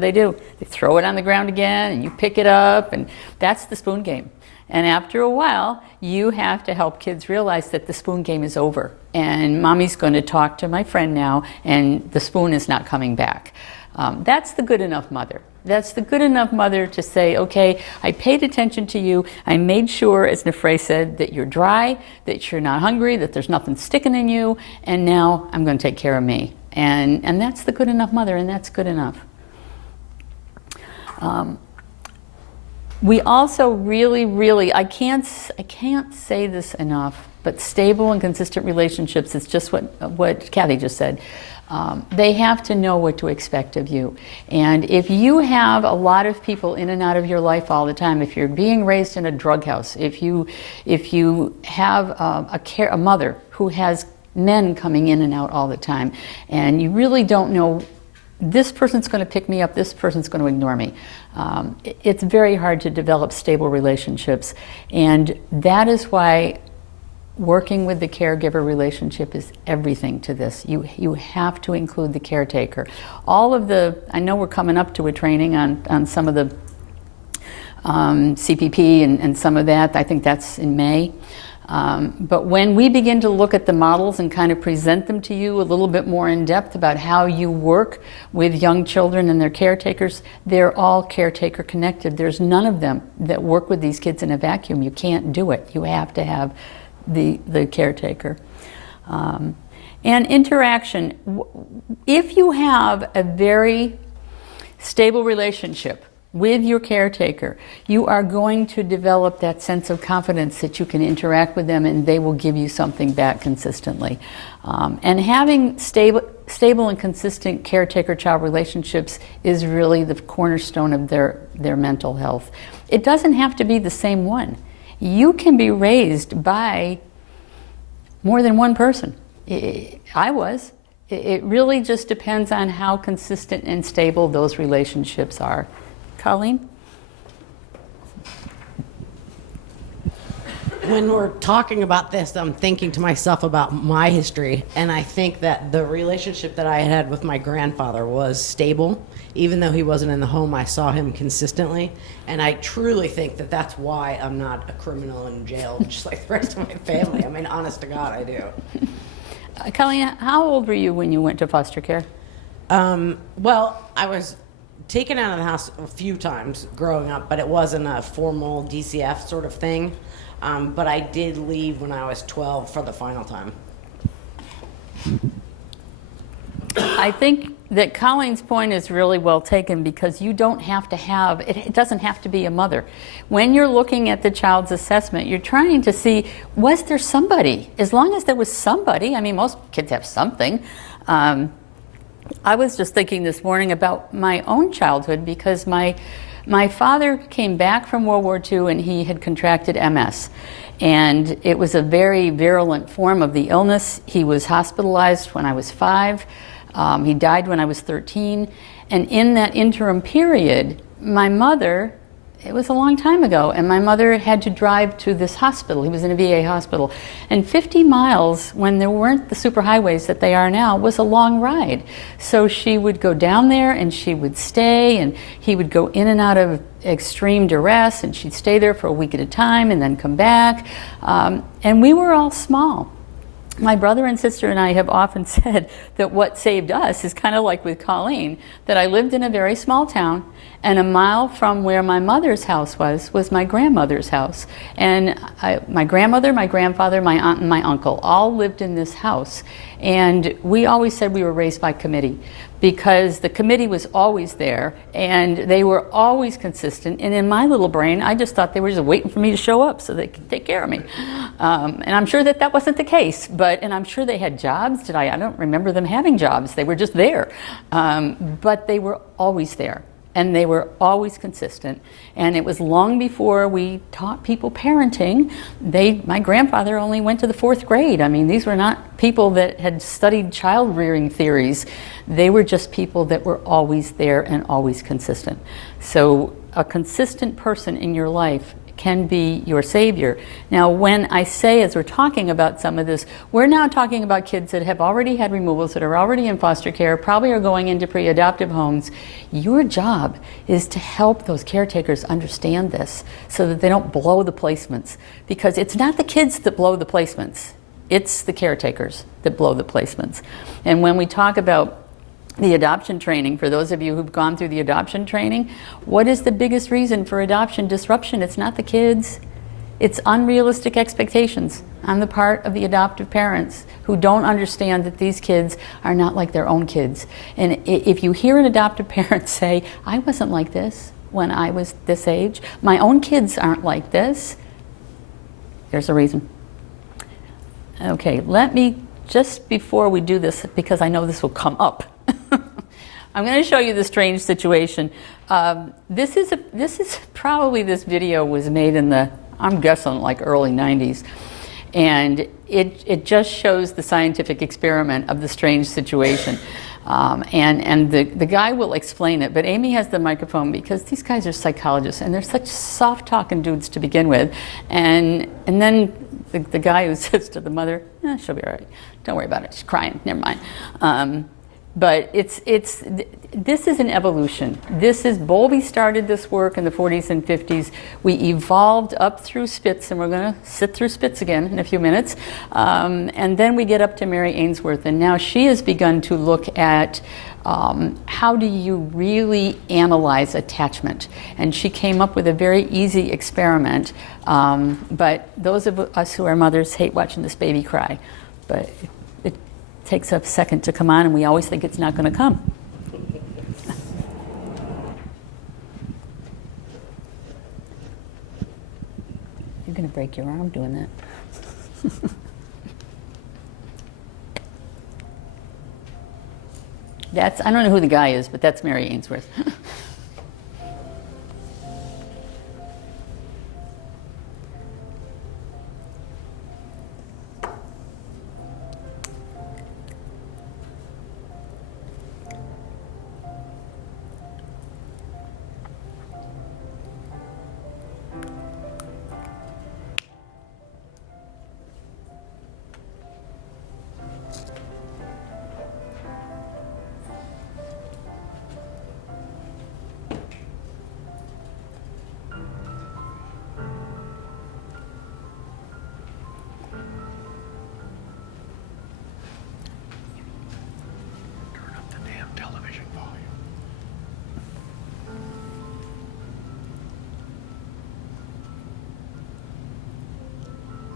They throw it on the ground again and you pick it up, and that's the spoon game. And after a while, you have to help kids realize that the spoon game is over. And Mommy's going to talk to my friend now, and the spoon is not coming back. That's the good enough mother. That's the good enough mother to say, okay, I paid attention to you. I made sure, as Nefray said, that you're dry, that you're not hungry, that there's nothing sticking in you, and now I'm going to take care of me. And that's the good enough mother, and that's good enough. We also really, I can't say this enough, but stable and consistent relationships, it's just what Kathy just said. They have to know what to expect of you. And if you have a lot of people in and out of your life all the time, if you're being raised in a drug house, if you have a mother who has men coming in and out all the time, and you really don't know, this person's going to pick me up, this person's going to ignore me. It's very hard to develop stable relationships. And that is why working with the caregiver relationship is everything to this. You have to include the caretaker. I know we're coming up to a training on some of the CPP and some of that. I think that's in May. But when we begin to look at the models and kind of present them to you a little bit more in depth about how you work with young children and their caretakers, they're all caretaker connected. There's none of them that work with these kids in a vacuum. You can't do it. You have to have the caretaker. And interaction. If you have a very stable relationship with your caretaker, you are going to develop that sense of confidence that you can interact with them and they will give you something back consistently. And having stable and consistent caretaker-child relationships is really the cornerstone of their mental health. It doesn't have to be the same one. You can be raised by more than one person. I was. It really just depends on how consistent and stable those relationships are. Colleen? When we're talking about this, I'm thinking to myself about my history, and I think that the relationship that I had with my grandfather was stable. Even though he wasn't in the home, I saw him consistently, and I truly think that that's why I'm not a criminal in jail, just like the rest of my family. I mean, honest to God, I do. Colleen, how old were you when you went to foster care? Well, I was taken out of the house a few times growing up, but it wasn't a formal DCF sort of thing. But I did leave when I was 12 for the final time. I think that Colleen's point is really well taken because you don't have to have, it doesn't have to be a mother. When you're looking at the child's assessment, you're trying to see, was there somebody? As long as there was somebody, I mean, most kids have something. I was just thinking this morning about my own childhood because my father came back from World War II and he had contracted MS. And it was a very virulent form of the illness. He was hospitalized when I was 5. He died when I was 13. And in that interim period, my mother, it was a long time ago, and my mother had to drive to this hospital. He was in a VA hospital. And 50 miles, when there weren't the superhighways that they are now, was a long ride. So she would go down there and she would stay, and he would go in and out of extreme duress, and she'd stay there for a week at a time and then come back. And we were all small. My brother and sister and I have often said that what saved us is kind of like with Colleen, that I lived in a very small town, and a mile from where my mother's house was my grandmother's house. And my grandmother, my grandfather, my aunt, and my uncle all lived in this house. And we always said we were raised by committee because the committee was always there and they were always consistent. And in my little brain, I just thought they were just waiting for me to show up so they could take care of me. And I'm sure that wasn't the case, and I'm sure they had jobs. I don't remember them having jobs. They were just there. But they were always there. And they were always consistent. And it was long before we taught people parenting. My grandfather only went to the 4th grade. I mean, these were not people that had studied child rearing theories. They were just people that were always there and always consistent. So a consistent person in your life can be your savior. Now, when I say, as we're talking about some of this, we're now talking about kids that have already had removals, that are already in foster care, probably are going into pre-adoptive homes. Your job is to help those caretakers understand this so that they don't blow the placements. Because it's not the kids that blow the placements, it's the caretakers that blow the placements. And when we talk about the adoption training, for those of you who've gone through the adoption training, what is the biggest reason for adoption disruption? It's not the kids. It's unrealistic expectations on the part of the adoptive parents who don't understand that these kids are not like their own kids. And if you hear an adoptive parent say, I wasn't like this, when I was this age. My own kids aren't like this. There's a reason. Okay, let me, just before we do this, because I know this will come up, I'm going to show you the strange situation. This is probably, this video was made in the, I'm guessing, like early 90s. And it just shows the scientific experiment of the strange situation. And the guy will explain it, but Amy has the microphone because these guys are psychologists and they're such soft-talking dudes to begin with. And then the guy who says to the mother, she'll be all right. Don't worry about it. She's crying. Never mind. But this is an evolution. Bowlby started this work in the 40s and 50s. We evolved up through Spitz, and we're going to sit through Spitz again in a few minutes. And then we get up to Mary Ainsworth, and now she has begun to look at how do you really analyze attachment. And she came up with a very easy experiment. But those of us who are mothers hate watching this baby cry. But it takes a second to come on, and we always think it's not going to come. You're going to break your arm doing that. I don't know who the guy is, but that's Mary Ainsworth.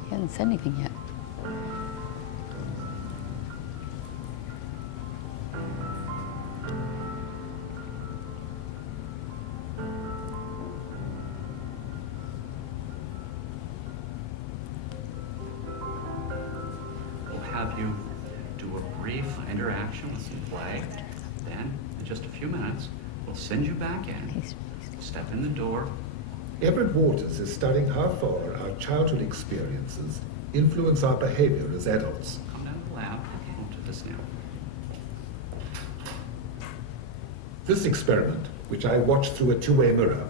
He hasn't said anything yet. We'll have you do a brief interaction with some play. Then, in just a few minutes, we'll send you back in. Step in the door. Everett Waters is studying how far our childhood experiences influence our behavior as adults. Come down to the lab. We'll do this now. This experiment, which I watched through a two-way mirror,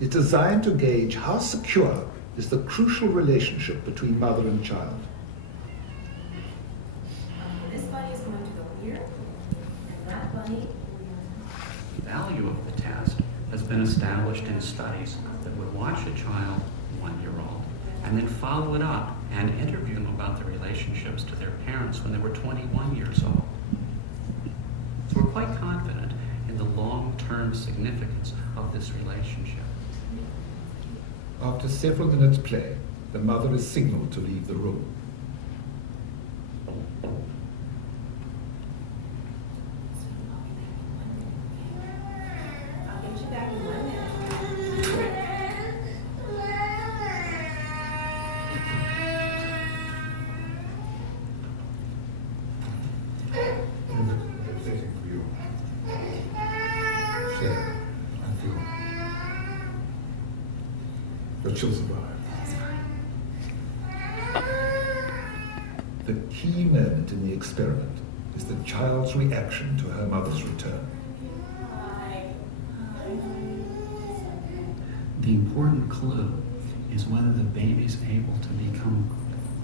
is designed to gauge how secure is the crucial relationship between mother and child. This body is going to go here, and that body. The value of the test has been established in studies that would watch a child, 1-year-old, and then follow it up and interview them about their relationships to their parents when they were 21 years old. So we're quite confident in the long-term significance of this relationship. After several minutes play, the mother is signaled to leave the room. I'll get you back in 1 minute. Everything for you. Share. I feel. But she'll survive. The key moment in the experiment is the child's reaction to her mother's return. The important clue is whether the baby's able to become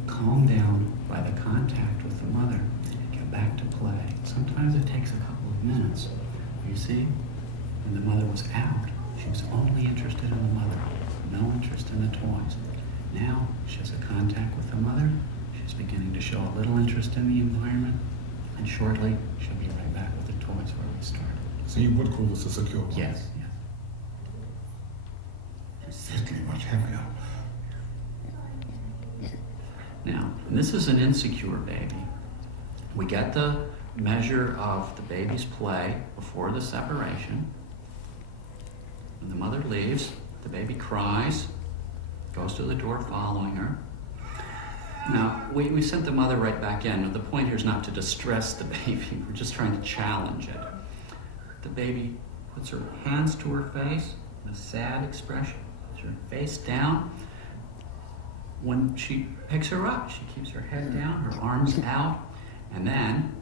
calmed down by the contact with the mother and get back to play. Sometimes it takes a couple of minutes. You see, when the mother was out, she was only interested in the mother, no interest in the toys. Now she has a contact with the mother. She's beginning to show a little interest in the environment, and shortly she'll be right back with the toys where we started. So you would call this a secure place? Yes, yes. It's certainly much heavier. Now, this is an insecure baby. We get the measure of the baby's play before the separation. When the mother leaves, the baby cries, goes to the door following her. Now, we sent the mother right back in. The point here is not to distress the baby. We're just trying to challenge it. The baby puts her hands to her face, with a sad expression, puts her face down. When she picks her up, she keeps her head down, her arms out, and then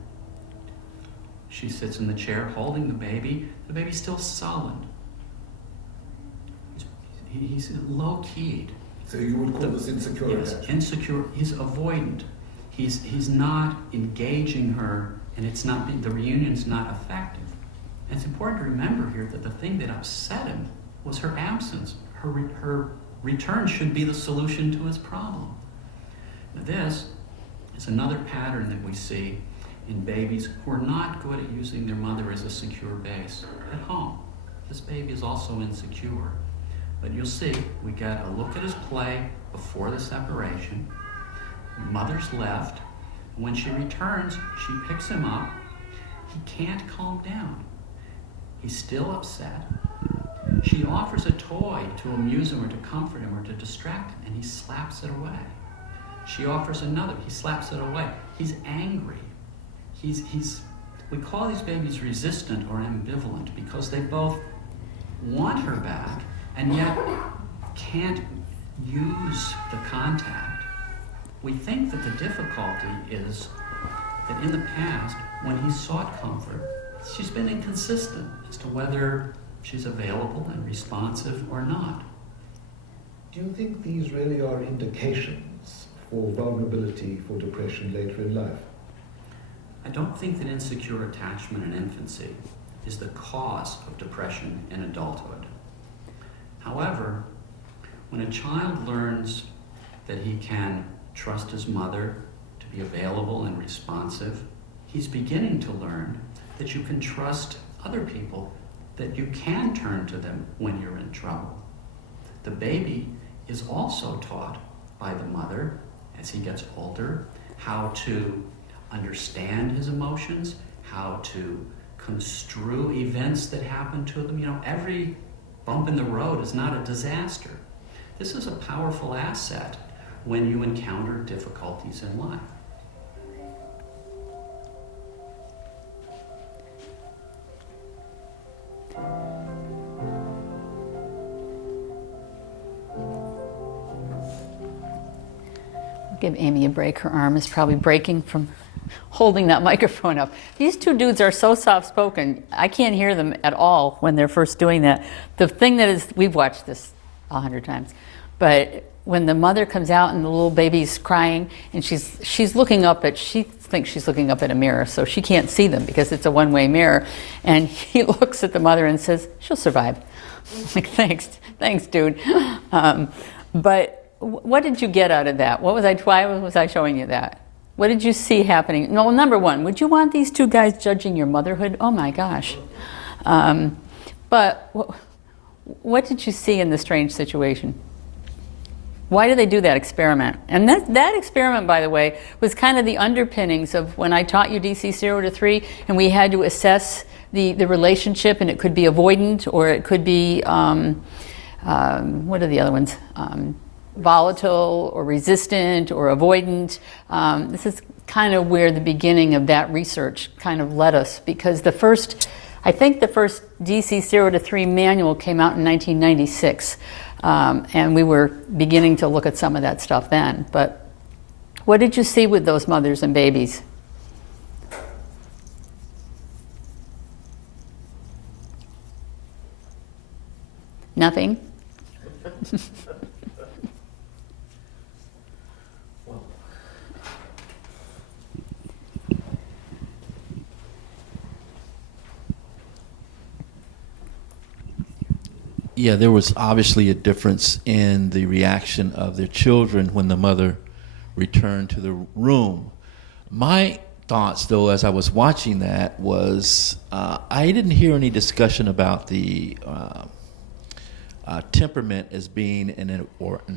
she sits in the chair holding the baby. The baby's still sullen. He's low-keyed. So you would call this insecure Yes, attachment? insecure. He's avoidant. He's not engaging her, and the reunion's not effective. And it's important to remember here that the thing that upset him was her absence. Her return should be the solution to his problem. Now this is another pattern that we see in babies who are not good at using their mother as a secure base at home. This baby is also insecure. But you'll see, we get a look at his play before the separation. Mother's left. When she returns, she picks him up. He can't calm down. He's still upset. She offers a toy to amuse him or to comfort him or to distract him, and he slaps it away. She offers another. He slaps it away. He's angry. We call these babies resistant or ambivalent because they both want her back and yet can't use the contact. We think that the difficulty is that in the past, when he sought comfort, she's been inconsistent as to whether she's available and responsive or not. Do you think these really are indications for vulnerability for depression later in life? I don't think that insecure attachment in infancy is the cause of depression in adulthood. However, when a child learns that he can trust his mother to be available and responsive, he's beginning to learn that you can trust other people, that you can turn to them when you're in trouble. The baby is also taught by the mother, as he gets older, how to understand his emotions, how to construe events that happen to them. You know, every bump in the road is not a disaster. This is a powerful asset when you encounter difficulties in life. Give Amy a break. Her arm is probably breaking from holding that microphone up. These two dudes are so soft-spoken. I can't hear them at all when they're first doing that. The thing that is, we've watched this 100 times, but when the mother comes out and the little baby's crying and she's looking up at, she thinks she's looking up at a mirror, so she can't see them because it's a one-way mirror. And he looks at the mother and says, "She'll survive." I'm like, thanks, dude. But what did you get out of that? Why was I showing you that? What did you see happening? No, number one, would you want these two guys judging your motherhood? Oh my gosh. But what did you see in the strange situation? Why do they do that experiment? And that experiment, by the way, was kind of the underpinnings of when I taught you DC 0 to 3, and we had to assess the relationship, and it could be avoidant, or it could be, what are the other ones? Volatile or resistant or avoidant. This is kind of where the beginning of that research kind of led us, because I think the first DC 0 to 3 manual came out in 1996, and we were beginning to look at some of that stuff then. But what did you see with those mothers and babies? Nothing? Yeah, there was obviously a difference in the reaction of their children when the mother returned to the room. My thoughts, though, as I was watching that was I didn't hear any discussion about the temperament as being an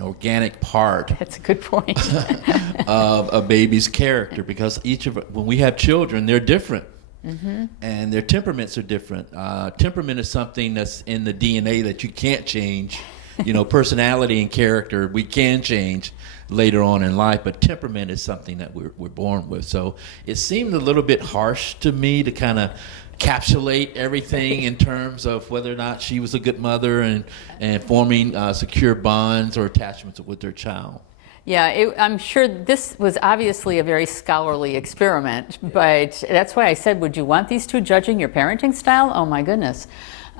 organic part. That's a good point. of a baby's character, because when we have children, they're different. and their temperaments are different. Temperament is something that's in the DNA that you can't change. You know, personality and character we can change later on in life, but temperament is something that we're born with. So it seemed a little bit harsh to me to kind of encapsulate everything in terms of whether or not she was a good mother and forming secure bonds or attachments with their child. Yeah, I'm sure this was obviously a very scholarly experiment, but that's why I said, would you want these two judging your parenting style? Oh my goodness.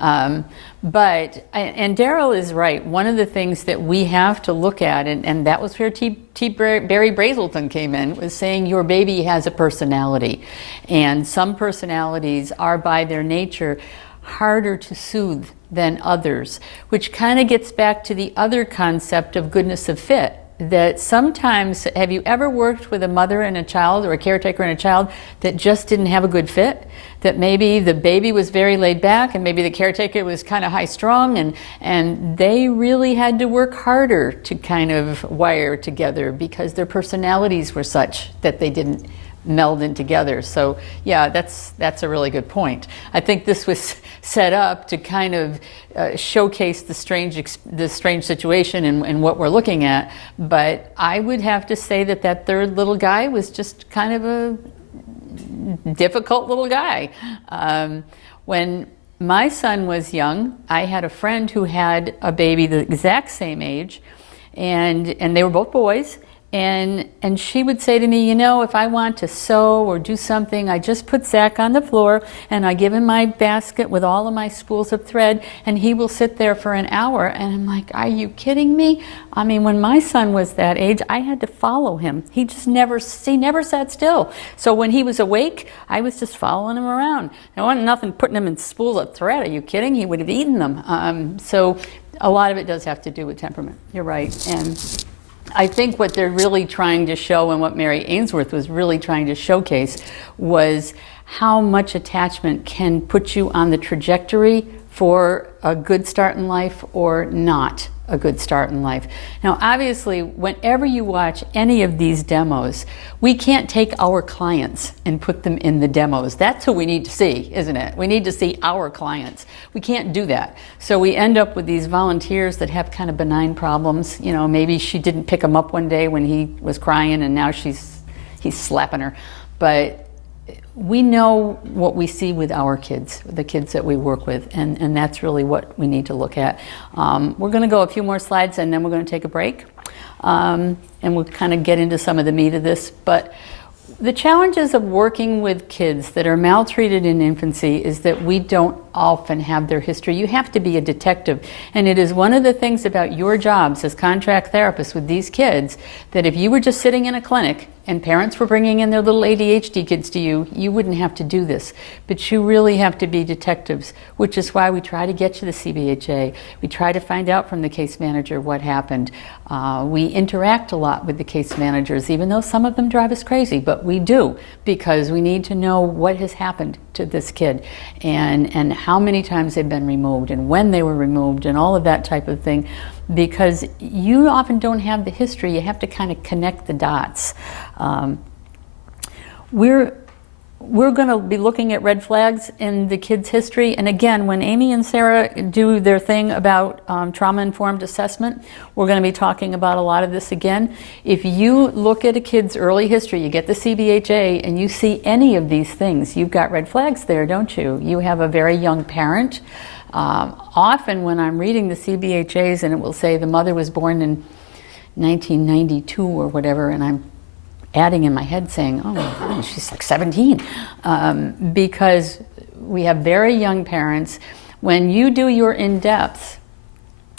And Daryl is right. One of the things that we have to look at, and that was where Barry Brazelton came in, was saying your baby has a personality. And some personalities are by their nature harder to soothe than others, which kind of gets back to the other concept of goodness of fit. That sometimes, have you ever worked with a mother and a child or a caretaker and a child that just didn't have a good fit? That maybe the baby was very laid back and maybe the caretaker was kind of high strung and they really had to work harder to kind of wire together because their personalities were such that they didn't meld in together. So yeah, that's a really good point. I think this was set up to kind of showcase the strange situation and what we're looking at. But I would have to say that third little guy was just kind of a difficult little guy. When my son was young, I had a friend who had a baby the exact same age, and they were both boys. And she would say to me, you know, if I want to sew or do something, I just put Zach on the floor and I give him my basket with all of my spools of thread and he will sit there for an hour. And I'm like, are you kidding me? I mean, when my son was that age, I had to follow him. He never sat still. So when he was awake, I was just following him around. There wasn't nothing putting him in spools of thread. Are you kidding? He would have eaten them. So a lot of it does have to do with temperament. You're right. And I think what they're really trying to show and what Mary Ainsworth was really trying to showcase was how much attachment can put you on the trajectory for a good start in life or not a good start in life. Now, obviously, whenever you watch any of these demos, we can't take our clients and put them in the demos. That's who we need to see, isn't it? We need to see our clients. We can't do that. So we end up with these volunteers that have kind of benign problems. You know, maybe she didn't pick him up one day when he was crying and now he's slapping her. But we know what we see with our kids, the kids that we work with, and that's really what we need to look at. We're going to go a few more slides and then we're going to take a break. And we'll kind of get into some of the meat of this. But the challenges of working with kids that are maltreated in infancy is that we don't often have their history. You have to be a detective. And it is one of the things about your jobs as contract therapists with these kids that if you were just sitting in a clinic and parents were bringing in their little ADHD kids to you, you wouldn't have to do this. But you really have to be detectives, which is why we try to get to the CBHA. We try to find out from the case manager what happened. We interact a lot with the case managers, even though some of them drive us crazy, but we do, because we need to know what has happened to this kid and how many times they've been removed and when they were removed and all of that type of thing. Because you often don't have the history, you have to kind of connect the dots. We're going to be looking at red flags in the kids' history. And again, when Amy and Sarah do their thing about trauma-informed assessment, we're going to be talking about a lot of this again. If you look at a kid's early history, you get the CBHA, and you see any of these things, you've got red flags there, don't you? You have a very young parent. Often when I'm reading the CBHAs and it will say the mother was born in 1992 or whatever, and I'm adding in my head saying, oh my God, she's like 17. Because we have very young parents. When you do your in-depth,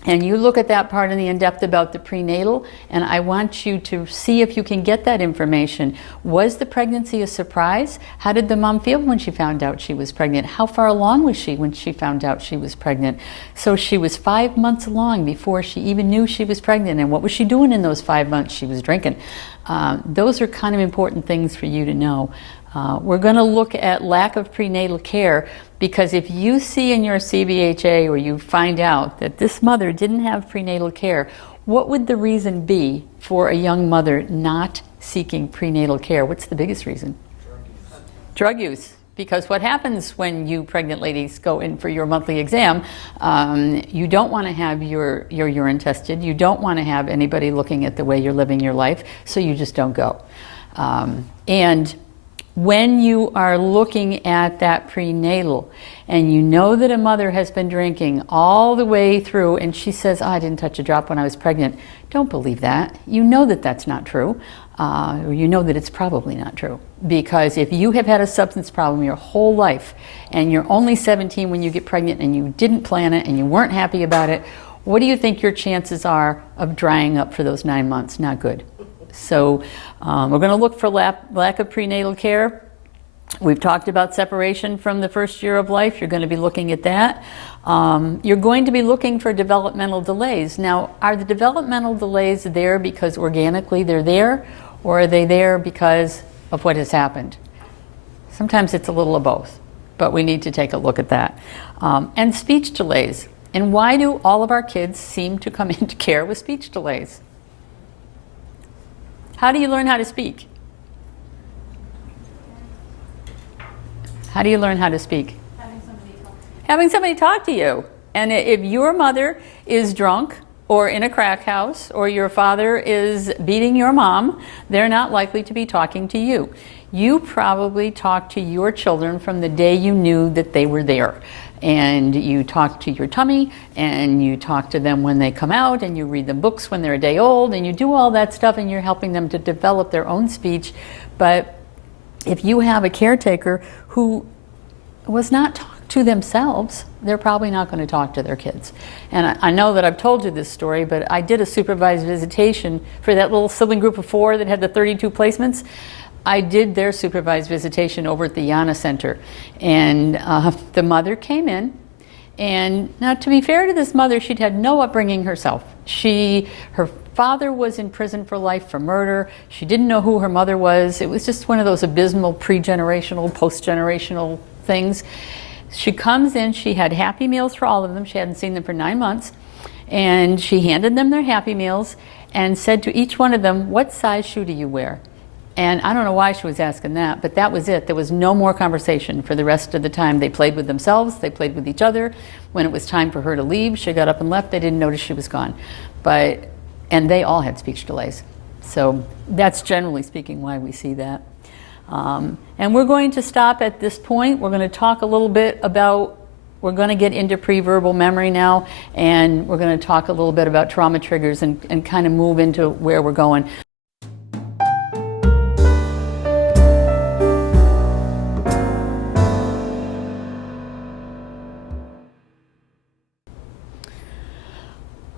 and you look at that part in the in-depth about the prenatal, and I want you to see if you can get that information. Was the pregnancy a surprise? How did the mom feel when she found out she was pregnant? How far along was she when she found out she was pregnant? So she was 5 months along before she even knew she was pregnant. And what was she doing in those 5 months? She was drinking. Those are kind of important things for you to know. We're going to look at lack of prenatal care, because if you see in your CBHA or you find out that this mother didn't have prenatal care, what would the reason be for a young mother not seeking prenatal care? What's the biggest reason? Drug use. Because what happens when you pregnant ladies go in for your monthly exam, you don't want to have your urine tested. You don't want to have anybody looking at the way you're living your life, so you just don't go. And when you are looking at that prenatal and you know that a mother has been drinking all the way through and she says, oh, I didn't touch a drop when I was pregnant, don't believe that. You know that that's not true. Or you know that it's probably not true. Because if you have had a substance problem your whole life and you're only 17 when you get pregnant and you didn't plan it and you weren't happy about it, what do you think your chances are of drying up for those 9 months? Not good. So we're going to look for lack of prenatal care. We've talked about separation from the first year of life. You're going to be looking at that. You're going to be looking for developmental delays. Now, are the developmental delays there because organically they're there, or are they there because of what has happened? Sometimes it's a little of both, but we need to take a look at that. And speech delays. And why do all of our kids seem to come into care with speech delays? How do you learn how to speak? How do you learn how to speak? Having somebody talk to you. And if your mother is drunk or in a crack house or your father is beating your mom, they're not likely to be talking to you. You probably talk to your children from the day you knew that they were there. And you talk to your tummy, and you talk to them when they come out, and you read them books when they're a day old, and you do all that stuff, and you're helping them to develop their own speech. But if you have a caretaker who was not talked to themselves, they're probably not going to talk to their kids. And I know that I've told you this story, but I did a supervised visitation for that little sibling group of 4 that had the 32 placements. I did their supervised visitation over at the Yana Center. And the mother came in. And now, to be fair to this mother, she'd had no upbringing herself. Her father was in prison for life for murder. She didn't know who her mother was. It was just one of those abysmal pre-generational, post-generational things. She comes in, she had Happy Meals for all of them. She hadn't seen them for 9 months. And she handed them their Happy Meals and said to each one of them, what size shoe do you wear? And I don't know why she was asking that, but that was it. There was no more conversation for the rest of the time. They played with themselves, they played with each other. When it was time for her to leave, she got up and left. They didn't notice she was gone. And they all had speech delays. So that's generally speaking why we see that. And we're going to stop at this point. We're going to talk a little bit about, we're going to get into pre-verbal memory now, and we're going to talk a little bit about trauma triggers and kind of move into where we're going.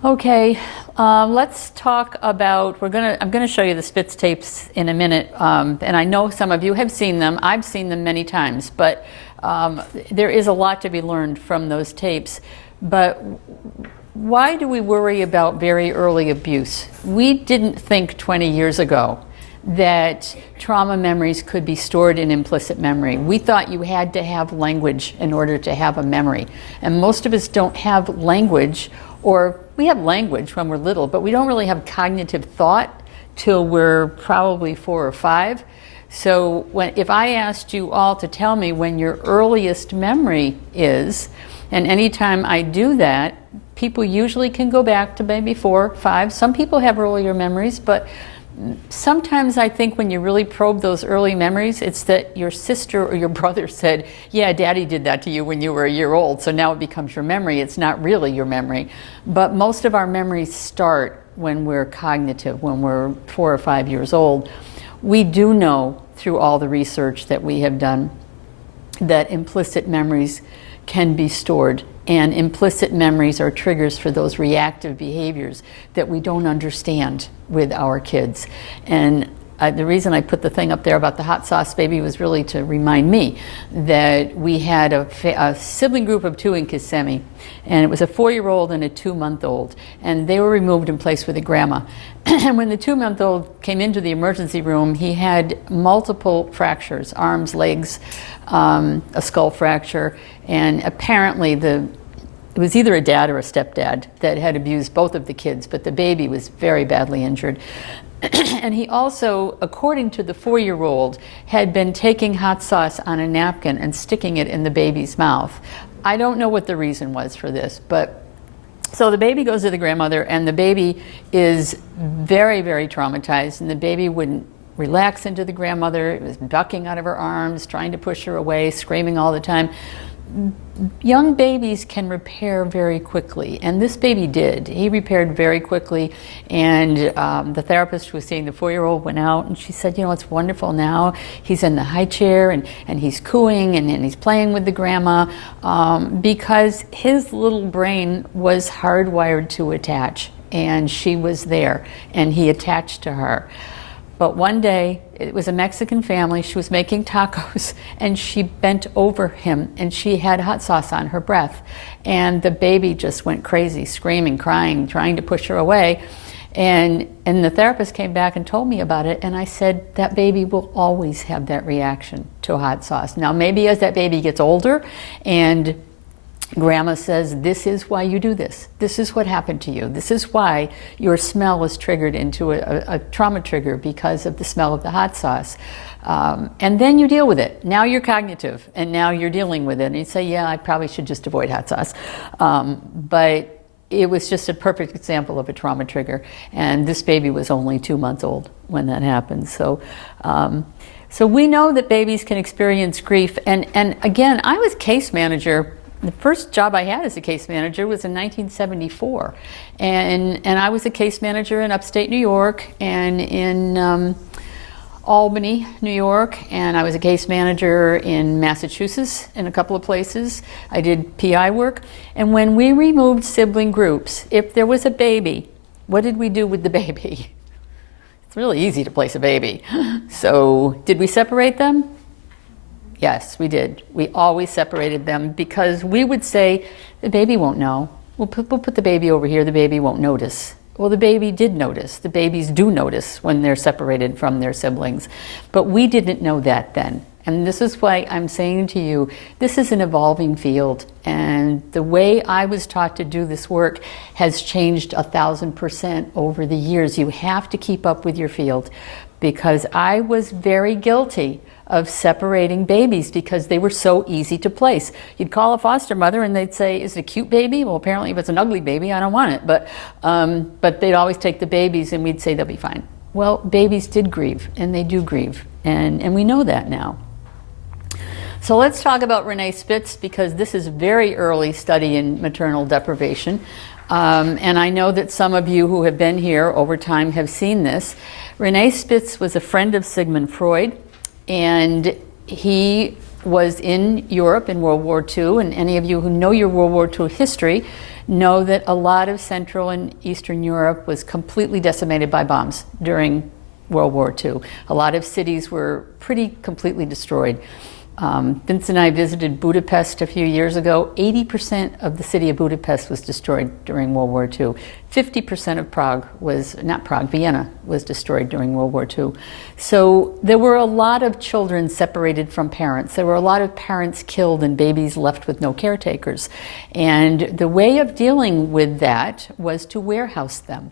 Okay, let's talk about, I'm going to show you the Spitz tapes in a minute, and I know some of you have seen them. I've seen them many times, but there is a lot to be learned from those tapes. But why do we worry about very early abuse? We didn't think 20 years ago that trauma memories could be stored in implicit memory. We thought you had to have language in order to have a memory. And most of us don't have language, or we have language when we're little, but we don't really have cognitive thought till we're probably 4 or 5. So if I asked you all to tell me when your earliest memory is, and anytime I do that, people usually can go back to maybe 4, 5. Some people have earlier memories, but sometimes I think when you really probe those early memories, it's that your sister or your brother said, yeah, Daddy did that to you when you were a year old, so now it becomes your memory. It's not really your memory. But most of our memories start when we're cognitive, when we're 4 or 5 years old. We do know through all the research that we have done that implicit memories can be stored. And implicit memories are triggers for those reactive behaviors that we don't understand with our kids. And the reason I put the thing up there about the hot sauce baby was really to remind me that we had a sibling group of 2 in Kissimmee, and it was a 4-year-old and a 2-month-old, and they were removed and placed with a grandma. And when the 2-month-old came into the emergency room, he had multiple fractures, arms, legs, a skull fracture, and apparently the it was either a dad or a stepdad that had abused both of the kids, but the baby was very badly injured. And he also, according to the 4-year-old, had been taking hot sauce on a napkin and sticking it in the baby's mouth. I don't know what the reason was for this, but so the baby goes to the grandmother, and the baby is very, very traumatized, and the baby wouldn't relax into the grandmother. It was ducking out of her arms, trying to push her away, screaming all the time. Young babies can repair very quickly, and this baby did. He repaired very quickly, and the therapist who was seeing the 4-year-old went out, and she said, you know, it's wonderful now. He's in the high chair, and he's cooing, and he's playing with the grandma, because his little brain was hardwired to attach, and she was there, and he attached to her. But one day, it was a Mexican family, she was making tacos, and she bent over him, and she had hot sauce on her breath. And the baby just went crazy, screaming, crying, trying to push her away. And the therapist came back and told me about it, and I said, that baby will always have that reaction to hot sauce. Now, maybe as that baby gets older, and Grandma says, this is why you do this. This is what happened to you. This is why your smell is triggered into a trauma trigger because of the smell of the hot sauce. And then you deal with it. Now you're cognitive, and now you're dealing with it. And you say, yeah, I probably should just avoid hot sauce. But it was just a perfect example of a trauma trigger. And this baby was only 2 months old when that happened. So we know that babies can experience grief. And again, I was case manager. The first job I had as a case manager was in 1974, and I was a case manager in upstate New York and in Albany, New York, and I was a case manager in Massachusetts in a couple of places. I did PI work, and when we removed sibling groups, if there was a baby, what did we do with the baby? It's really easy to place a baby. So did we separate them? Yes, we did. We always separated them because we would say, the baby won't know. We'll put the baby over here, the baby won't notice. Well, the baby did notice. The babies do notice when they're separated from their siblings. But we didn't know that then. And this is why I'm saying to you, this is an evolving field. And the way I was taught to do this work has changed 1,000% over the years. You have to keep up with your field, because I was very guilty of separating babies because they were so easy to place. You'd call a foster mother and they'd say, is it a cute baby? Well, apparently if it's an ugly baby, I don't want it. But they'd always take the babies, and we'd say they'll be fine. Well, babies did grieve, and they do grieve, and we know that now. So let's talk about Renee Spitz, because this is a very early study in maternal deprivation. And I know that some of you who have been here over time have seen this. Renee Spitz was a friend of Sigmund Freud, and he was in Europe in World War II, and any of you who know your World War II history know that a lot of Central and Eastern Europe was completely decimated by bombs during World War II. A lot of cities were pretty completely destroyed. Vince and I visited Budapest a few years ago. 80% of the city of Budapest was destroyed during World War II. 50% of Prague was, not Prague, Vienna was destroyed during World War II. So there were a lot of children separated from parents. There were a lot of parents killed and babies left with no caretakers. And the way of dealing with that was to warehouse them.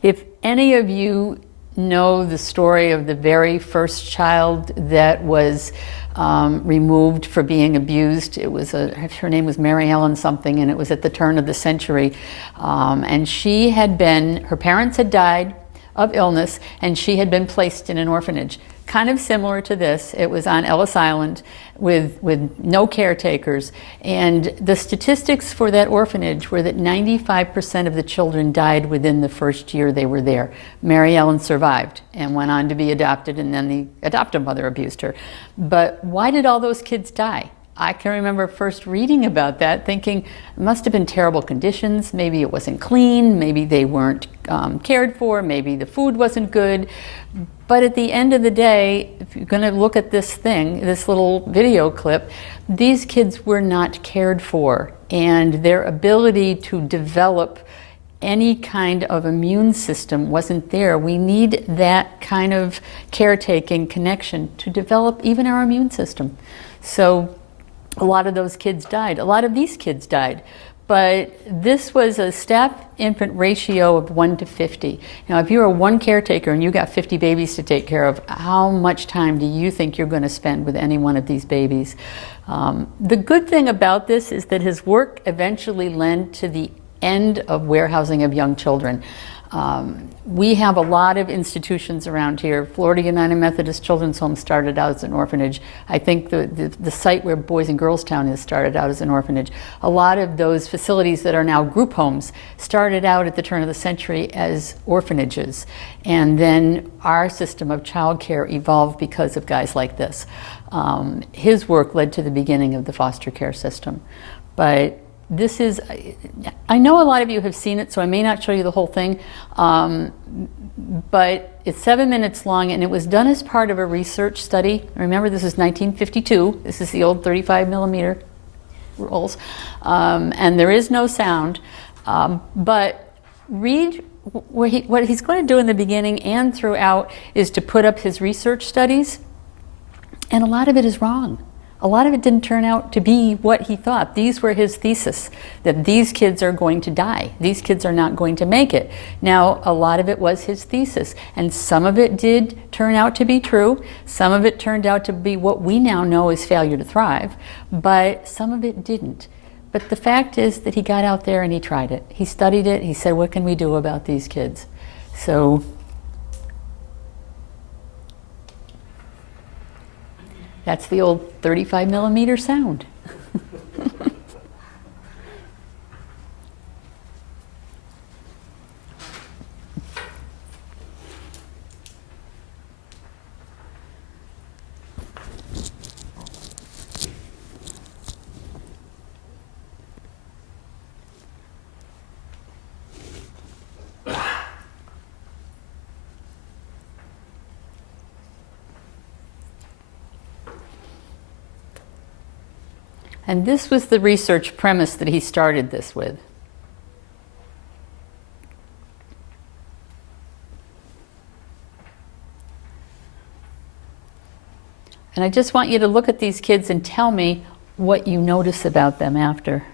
If any of you know the story of the very first child that was removed for being abused. It was her name was Mary Ellen something, and it was at the turn of the century. And she had been, her parents had died of illness, and she had been placed in an orphanage. Kind of similar to this. It was on Ellis Island with no caretakers. And the statistics for that orphanage were that 95% of the children died within the first year they were there. Mary Ellen survived and went on to be adopted, and then the adoptive mother abused her. But why did all those kids die? I can remember first reading about that, thinking it must have been terrible conditions. Maybe it wasn't clean, maybe they weren't cared for, maybe the food wasn't good. But at the end of the day, if you're going to look at this thing, this little video clip, these kids were not cared for, and their ability to develop any kind of immune system wasn't there. We need that kind of caretaking connection to develop even our immune system. So A lot of those kids died. A lot of these kids died. But this was a staff-infant ratio of 1 to 50. Now, if you're a one caretaker and you got 50 babies to take care of, how much time do you think you're going to spend with any one of these babies? The good thing about this is that his work eventually led to the end of warehousing of young children. We have a lot of institutions around here. Florida United Methodist Children's Home started out as an orphanage. I think the site where Boys and Girls Town is started out as an orphanage. A lot of those facilities that are now group homes started out at the turn of the century as orphanages. And then our system of childcare evolved because of guys like this. His work led to the beginning of the foster care system. But this is, I know a lot of you have seen it, so I may not show you the whole thing, but it's 7 minutes long, and it was done as part of a research study. Remember, this is 1952. This is the old 35 millimeter rolls, and there is no sound. But read what he's going to do in the beginning and throughout is to put up his research studies, and a lot of it is wrong. A lot of it didn't turn out to be what he thought. These were his thesis, that these kids are going to die. These kids are not going to make it. Now, a lot of it was his thesis, and some of it did turn out to be true. Some of it turned out to be what we now know is failure to thrive, but some of it didn't. But the fact is that he got out there and he tried it. He studied it. He said, what can we do about these kids? So that's the old 35 millimeter sound. And this was the research premise that he started this with. And I just want you to look at these kids and tell me what you notice about them after.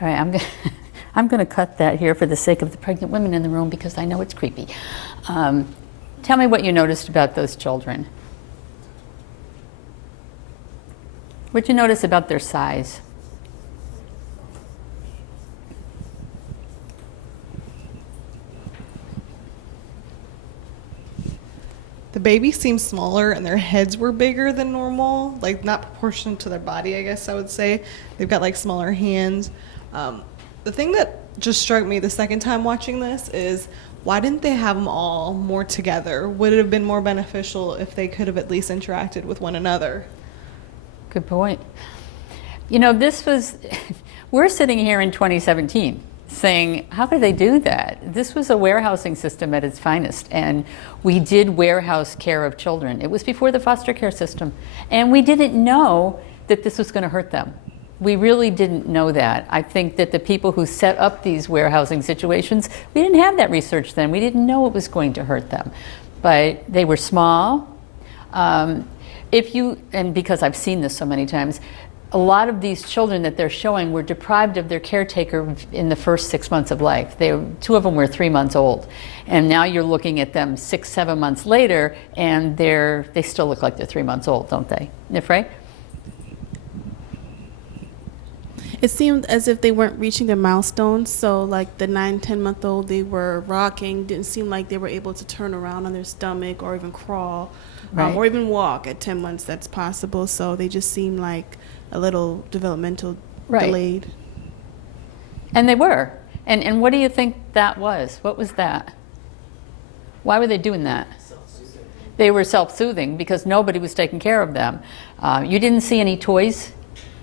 All right, I'm going to cut that here for the sake of the pregnant women in the room because I know it's creepy. Tell me what you noticed about those children. What'd you notice about their size? The babies seemed smaller and their heads were bigger than normal, like not proportional to their body, I guess I would say. They've got like smaller hands. The thing that just struck me the second time watching this is, why didn't they have them all more together? Would it have been more beneficial if they could have at least interacted with one another? Good point. You know, we're sitting here in 2017 saying, how could they do that? This was a warehousing system at its finest, and we did warehouse care of children. It was before the foster care system, and we didn't know that this was going to hurt them. We really didn't know that. I think that the people who set up these warehousing situations, we didn't have that research then. We didn't know it was going to hurt them. But they were small. And because I've seen this so many times, a lot of these children that they're showing were deprived of their caretaker in the first 6 months of life. Two of them were 3 months old. And now you're looking at them 6, 7 months later, and they still look like they're 3 months old, don't they? Nifre? It seemed as if they weren't reaching their milestones. So like the 9, 10-month-old, they were rocking, didn't seem like they were able to turn around on their stomach or even crawl, Right. or even walk at 10 months. That's possible. So they just seemed like a little developmental Right. delayed. And they were. And what do you think that was? What was that? Why were they doing that? They were self-soothing because nobody was taking care of them. You didn't see any toys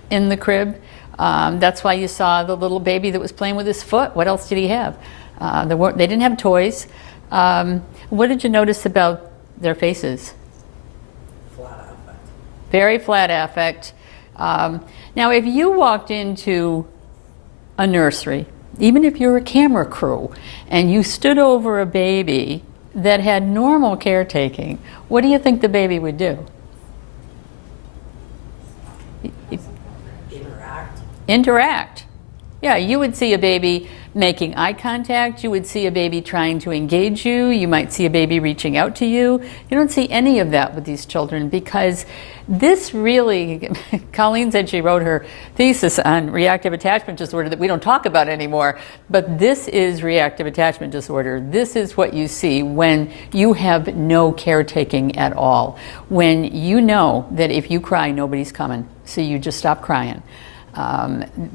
in the crib. That's why you saw the little baby that was playing with his foot. What else did he have? They didn't have toys. What did you notice about their faces? Flat affect. Very flat affect. Now, if you walked into a nursery, even if you're a camera crew, and you stood over a baby that had normal caretaking, what do you think the baby would do? Interact. Yeah, you would see a baby making eye contact. You would see a baby trying to engage you. You might see a baby reaching out to you. You don't see any of that with these children because this really, Colleen said she wrote her thesis on reactive attachment disorder that we don't talk about anymore, but this is reactive attachment disorder. This is what you see when you have no caretaking at all. When you know that if you cry, nobody's coming, so you just stop crying.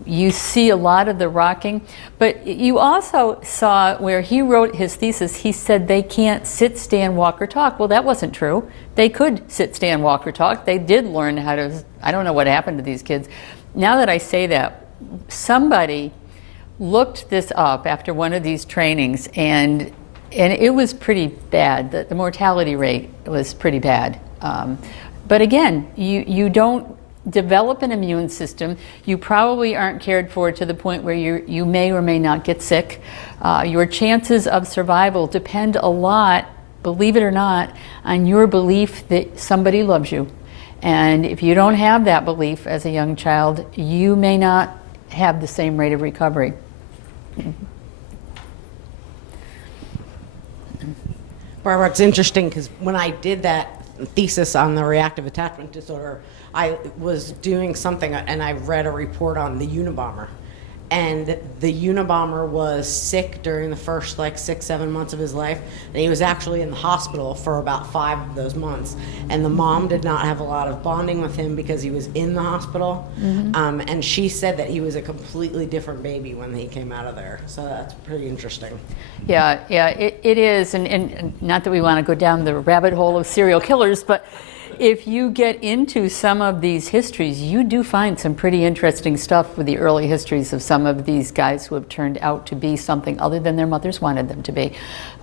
You see a lot of the rocking, but you also saw where he wrote his thesis, he said they can't sit, stand, walk, or talk. Well, that wasn't true. They could sit, stand, walk, or talk. They did learn how to, I don't know what happened to these kids. Now that I say that, somebody looked this up after one of these trainings, and it was pretty bad. The mortality rate was pretty bad. But again, you don't develop an immune system. You probably aren't cared for to the point where you may or may not get sick. Your chances of survival depend a lot, believe it or not, on your belief that somebody loves you. And if you don't have that belief as a young child, you may not have the same rate of recovery. Barbara, it's interesting because when I did that thesis on the reactive attachment disorder, I was doing something and I read a report on the Unabomber. And the Unabomber was sick during the first 6, 7 months of his life, and he was actually in the hospital for about 5 of those months. And the mom did not have a lot of bonding with him because he was in the hospital. Mm-hmm. And she said that he was a completely different baby when he came out of there. So that's pretty interesting. Yeah, it is. And not that we want to go down the rabbit hole of serial killers, but if you get into some of these histories, you do find some pretty interesting stuff with the early histories of some of these guys who have turned out to be something other than their mothers wanted them to be.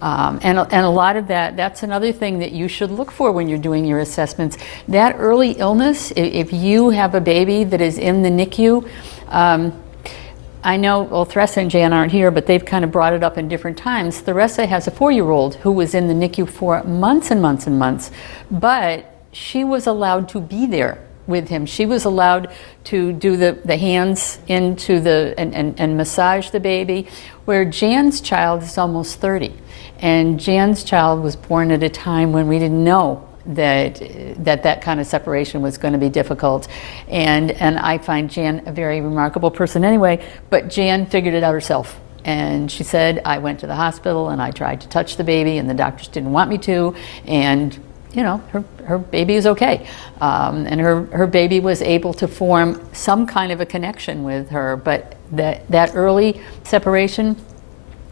And a lot of that's another thing that you should look for when you're doing your assessments. That early illness, if you have a baby that is in the NICU, I know, well, Theresa and Jan aren't here, but they've kind of brought it up in different times. Theresa has a 4-year-old who was in the NICU for months and months and months, but she was allowed to be there with him. She was allowed to do the hands into and massage the baby, where Jan's child is almost 30. And Jan's child was born at a time when we didn't know that kind of separation was going to be difficult. And I find Jan a very remarkable person anyway, but Jan figured it out herself. And she said, I went to the hospital and I tried to touch the baby and the doctors didn't want me to, and her baby is okay. And her baby was able to form some kind of a connection with her, but that early separation,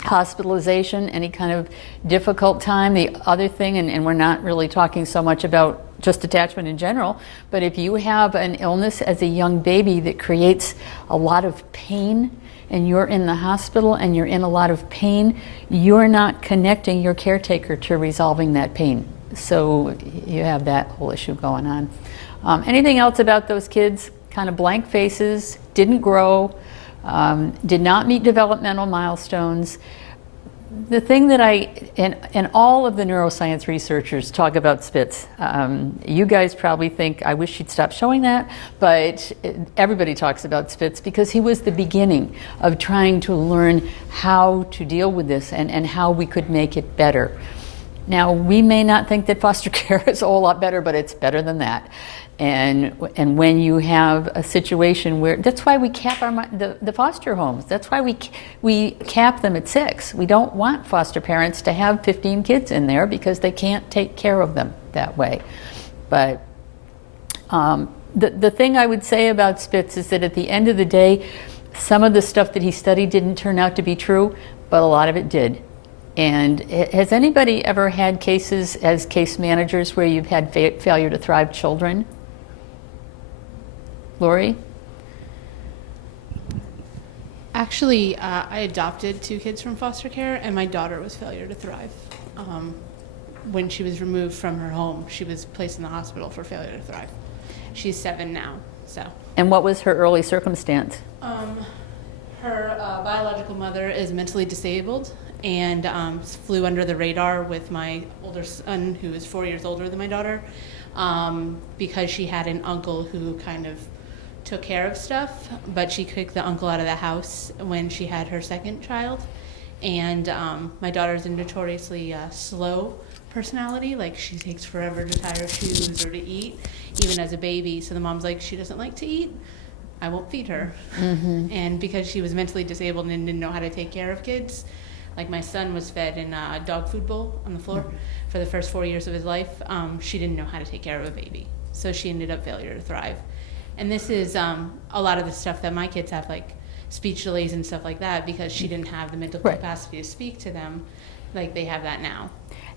hospitalization, any kind of difficult time. The other thing, and we're not really talking so much about just attachment in general, but if you have an illness as a young baby that creates a lot of pain, and you're in the hospital and you're in a lot of pain, you're not connecting your caretaker to resolving that pain. So you have that whole issue going on. Anything else about those kids? Kind of blank faces, didn't grow, did not meet developmental milestones. The thing that and all of the neuroscience researchers talk about Spitz. You guys probably think, I wish she'd stop showing that, but everybody talks about Spitz because he was the beginning of trying to learn how to deal with this and how we could make it better. Now, we may not think that foster care is a whole lot better, but it's better than that. And when you have a situation where, that's why we cap the foster homes. That's why we cap them at 6. We don't want foster parents to have 15 kids in there because they can't take care of them that way. But the thing I would say about Spitz is that at the end of the day, some of the stuff that he studied didn't turn out to be true, but a lot of it did. And has anybody ever had cases as case managers where you've had failure to thrive children? Lori? Actually, I adopted 2 kids from foster care, and my daughter was failure to thrive. When she was removed from her home, she was placed in the hospital for failure to thrive. She's 7 now, so. And what was her early circumstance? Her biological mother is mentally disabled and flew under the radar with my older son, who is 4 years older than my daughter, because she had an uncle who kind of took care of stuff, but she kicked the uncle out of the house when she had her second child. And my daughter's a notoriously slow personality. Like, she takes forever to tie her shoes or to eat, even as a baby. So the mom's like, she doesn't like to eat, I won't feed her. Mm-hmm. And because she was mentally disabled and didn't know how to take care of kids, like my son was fed in a dog food bowl on the floor for the first 4 years of his life. She didn't know how to take care of a baby. So she ended up failure to thrive. And this is a lot of the stuff that my kids have, like speech delays and stuff like that, because she didn't have the mental capacity to speak to them like they have that now.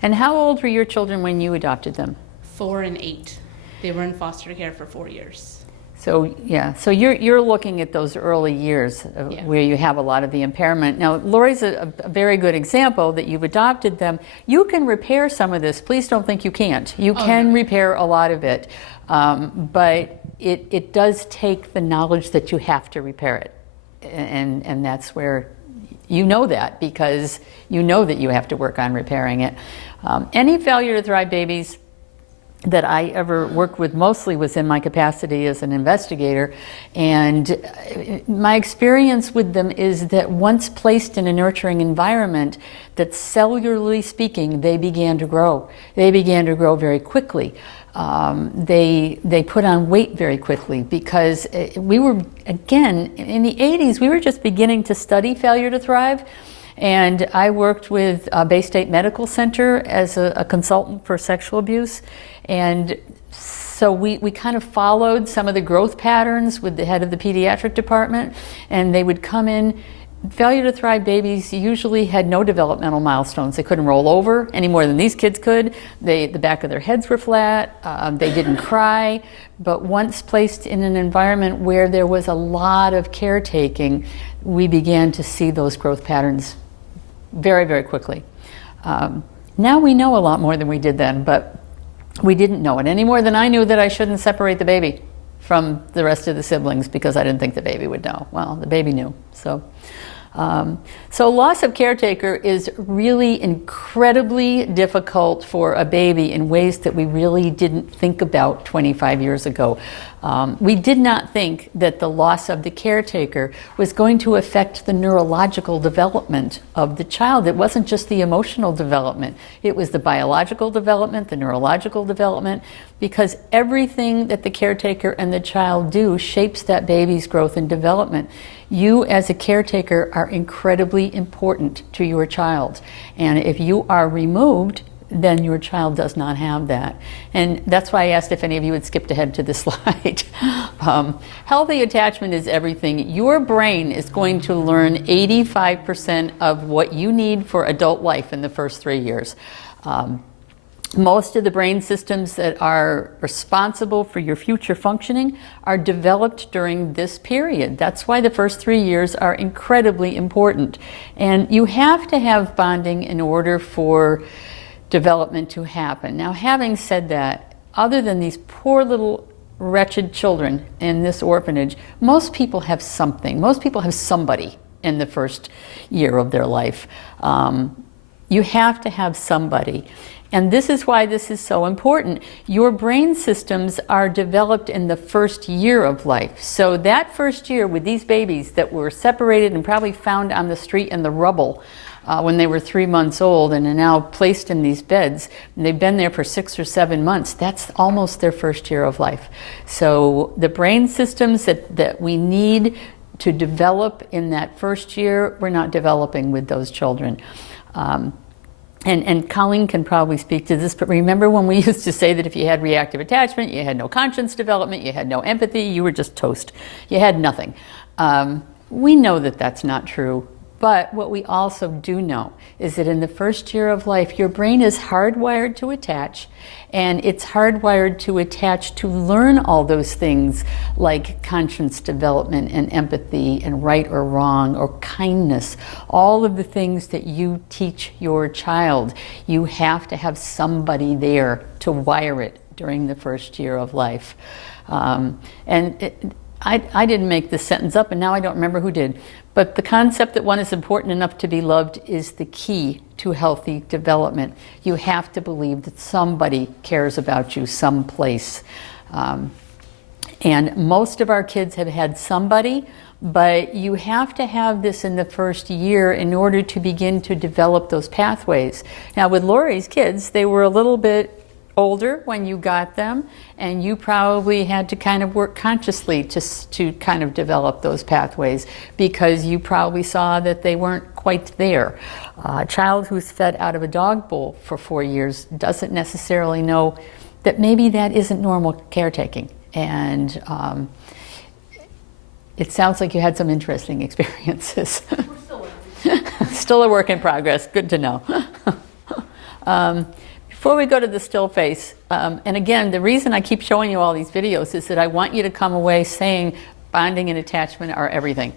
And how old were your children when you adopted them? 4 and 8. They were in foster care for 4 years. So yeah, so you're looking at those early years where you have a lot of the impairment. Now, Lori's a very good example that you've adopted them. You can repair some of this. Please don't think you can't. You can repair a lot of it, but it does take the knowledge that you have to repair it, and that's where you know that, because you know that you have to work on repairing it. Any failure to thrive babies that I ever worked with mostly was in my capacity as an investigator, and my experience with them is that once placed in a nurturing environment, that cellularly speaking, they began to grow. They began to grow very quickly. They put on weight very quickly, because we were, again, in the 80s, we were just beginning to study failure to thrive. And I worked with Bay State Medical Center as a consultant for sexual abuse. And so we kind of followed some of the growth patterns with the head of the pediatric department, and they would come in. Failure to thrive babies usually had no developmental milestones. They couldn't roll over any more than these kids could. The back of their heads were flat. They didn't cry. But once placed in an environment where there was a lot of caretaking, we began to see those growth patterns very, very quickly. Now we know a lot more than we did then, but we didn't know it any more than I knew that I shouldn't separate the baby from the rest of the siblings because I didn't think the baby would know. Well, the baby knew. So So loss of caretaker is really incredibly difficult for a baby in ways that we really didn't think about 25 years ago. We did not think that the loss of the caretaker was going to affect the neurological development of the child. It wasn't just the emotional development. It was the biological development, the neurological development, because everything that the caretaker and the child do shapes that baby's growth and development. You as a caretaker are incredibly important to your child. And if you are removed, then your child does not have that. And that's why I asked if any of you had skipped ahead to this slide. Healthy attachment is everything. Your brain is going to learn 85% of what you need for adult life in the first 3 years. Most of the brain systems that are responsible for your future functioning are developed during this period. That's why the first 3 years are incredibly important. And you have to have bonding in order for development to happen. Now, having said that, other than these poor little wretched children in this orphanage, most people have something. Most people have somebody in the first year of their life. You have to have somebody. And this is why this is so important. Your brain systems are developed in the first year of life. So that first year with these babies that were separated and probably found on the street in the rubble when they were 3 months old and are now placed in these beds, and they've been there for 6 or 7 months, that's almost their first year of life. So the brain systems that we need to develop in that first year, we're not developing with those children. And Colleen can probably speak to this, but remember when we used to say that if you had reactive attachment, you had no conscience development, you had no empathy, you were just toast. You had nothing. We know that that's not true, but what we also do know is that in the first year of life, your brain is hardwired to attach, and it's hardwired to attach to learn all those things like conscience development and empathy and right or wrong or kindness, all of the things that you teach your child. You have to have somebody there to wire it during the first year of life. I didn't make this sentence up, and now I don't remember who did. But the concept that one is important enough to be loved is the key to healthy development. You have to believe that somebody cares about you someplace. And most of our kids have had somebody, but you have to have this in the first year in order to begin to develop those pathways. Now with Lori's kids, they were a little bit older when you got them, and you probably had to kind of work consciously to kind of develop those pathways because you probably saw that they weren't quite there. A child who's fed out of a dog bowl for 4 years doesn't necessarily know that maybe that isn't normal caretaking. And it sounds like you had some interesting experiences. Still a work in progress. Good to know. Before we go to the still face, and again, the reason I keep showing you all these videos is that I want you to come away saying bonding and attachment are everything.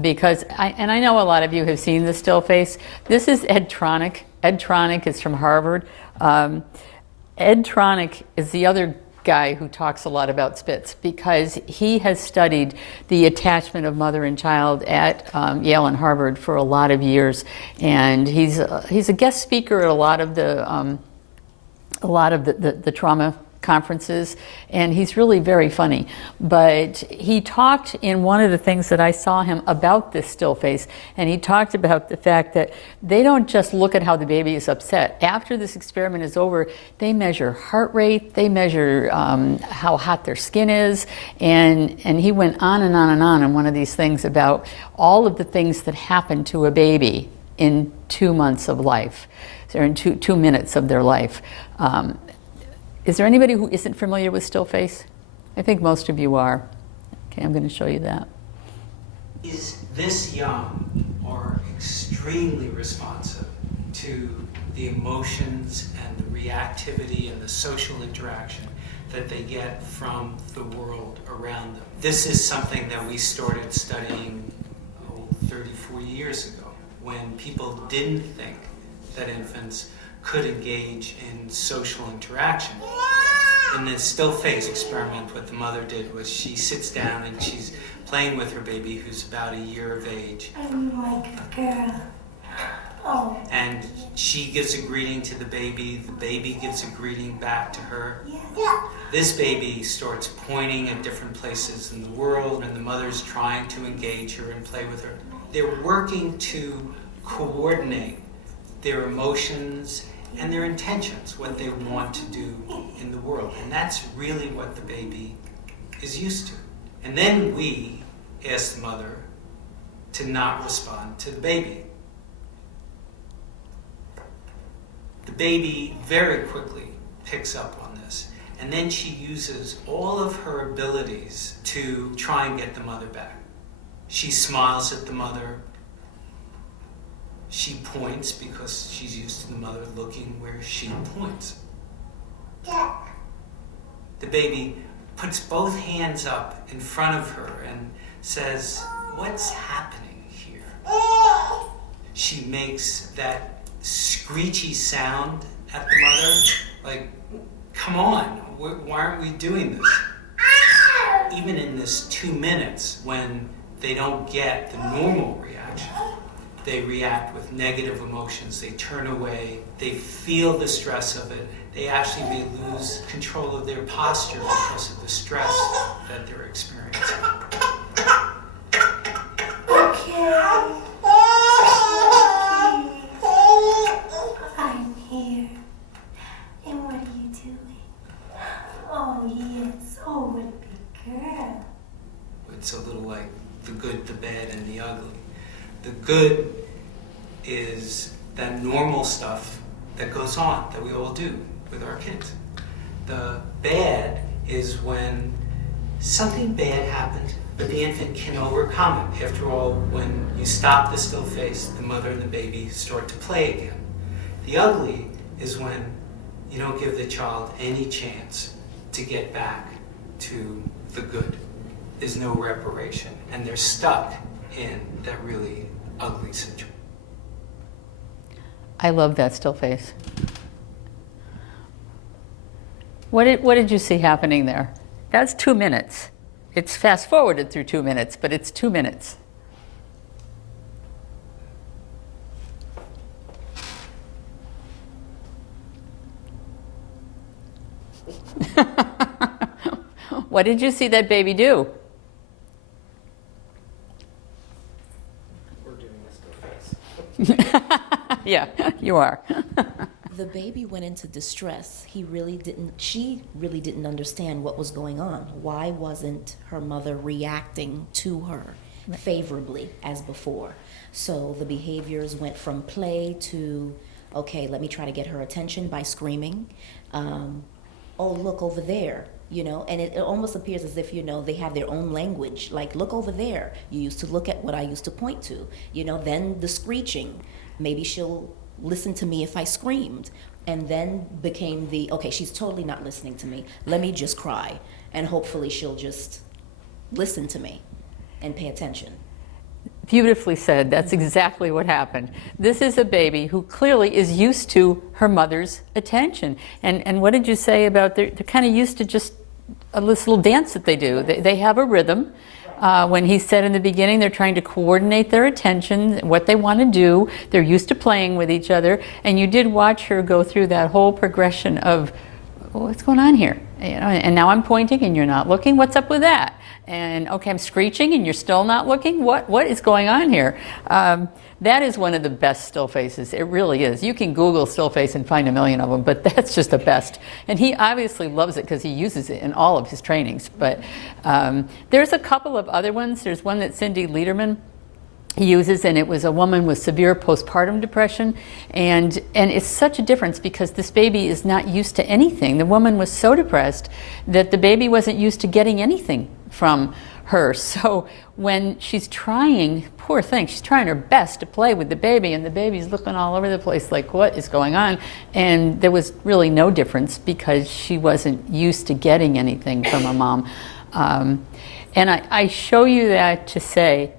Because, I know a lot of you have seen the still face. This is Ed Tronick. Ed Tronick is from Harvard. Ed Tronick is the other guy who talks a lot about Spitz because he has studied the attachment of mother and child at Yale and Harvard for a lot of years. And he's a guest speaker at a lot of the trauma conferences, and he's really very funny. But he talked in one of the things that I saw him about this still face, and he talked about the fact that they don't just look at how the baby is upset. After this experiment is over, they measure heart rate, they measure how hot their skin is, and he went on and on and on in one of these things about all of the things that happen to a baby in 2 months of life, or in two minutes of their life. Is there anybody who isn't familiar with still face? I think most of you are. Okay, I'm going to show you that. Is this young or extremely responsive to the emotions and the reactivity and the social interaction that they get from the world around them? This is something that we started studying 34 years ago, when people didn't think that infants could engage in social interaction. in this still face experiment, what the mother did was she sits down and she's playing with her baby who's about a year of age. I'm like a girl. Oh. And she gives a greeting to the baby gives a greeting back to her. Yeah. This baby starts pointing at different places in the world, and the mother's trying to engage her and play with her. They're working to coordinate their emotions and their intentions, what they want to do in the world. And that's really what the baby is used to. And then we ask the mother to not respond to the baby. The baby very quickly picks up on this, and then she uses all of her abilities to try and get the mother back. She smiles at the mother. She points because she's used to the mother looking where she points. The baby puts both hands up in front of her and says, "What's happening here?" She makes that screechy sound at the mother, like, "Come on, why aren't we doing this?" Even in this 2 minutes, when they don't get the normal reaction, they react with negative emotions, they turn away, they feel the stress of it, they actually may lose control of their posture because of the stress that they're experiencing. Okay. I'm here. And what are you doing? Oh, yes. Oh, what a big girl. It's a little like the good, the bad, and the ugly. The good is that normal stuff that goes on, that we all do with our kids. The bad is when something bad happened, but the infant can overcome it. After all, when you stop the still face, the mother and the baby start to play again. The ugly is when you don't give the child any chance to get back to the good. There's no reparation, and they're stuck in that really ugly situation. I love that still face. What did you see happening there? That's 2 minutes. It's fast forwarded through 2 minutes, but it's 2 minutes. What did you see that baby do? We're doing this still face. Yeah, you are. The baby went into distress. She really didn't understand what was going on. Why wasn't her mother reacting to her favorably as before? So the behaviors went from play to, okay, let me try to get her attention by screaming. Oh, look over there, and it almost appears as if, they have their own language. Like, look over there. You used to look at what I used to point to, then the screeching. Maybe she'll listen to me if I screamed, and then became okay, she's totally not listening to me. Let me just cry, and hopefully she'll just listen to me and pay attention. Beautifully said. That's exactly what happened. This is a baby who clearly is used to her mother's attention. And what did you say about they're kind of used to just this little dance that they do. They have a rhythm. When he said in the beginning, they're trying to coordinate their attention, what they want to do. They're used to playing with each other. And you did watch her go through that whole progression of, what's going on here? And now I'm pointing and you're not looking. What's up with that? And okay, I'm screeching and you're still not looking. What is going on here? That is one of the best still faces. It really is. You can Google still face and find a million of them, but that's just the best. And he obviously loves it because he uses it in all of his trainings. But there's a couple of other ones. There's one that Cindy Lederman uses, and it was a woman with severe postpartum depression, and it's such a difference because this baby is not used to anything. The woman was so depressed that the baby wasn't used to getting anything from her. So when she's trying, poor thing, she's trying her best to play with the baby, and the baby's looking all over the place like, what is going on? And there was really no difference because she wasn't used to getting anything from a mom. And I show you that to say,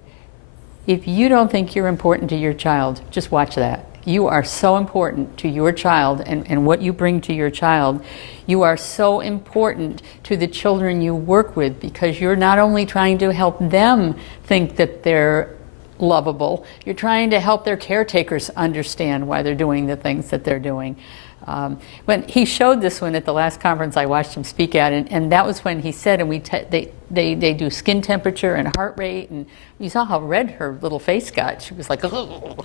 if you don't think you're important to your child, just watch that. You are so important to your child and what you bring to your child. You are so important to the children you work with, because you're not only trying to help them think that they're lovable, you're trying to help their caretakers understand why they're doing the things that they're doing. When he showed this one at the last conference I watched him speak at, and that was when he said, and they do skin temperature and heart rate, and you saw how red her little face got. She was like, oh.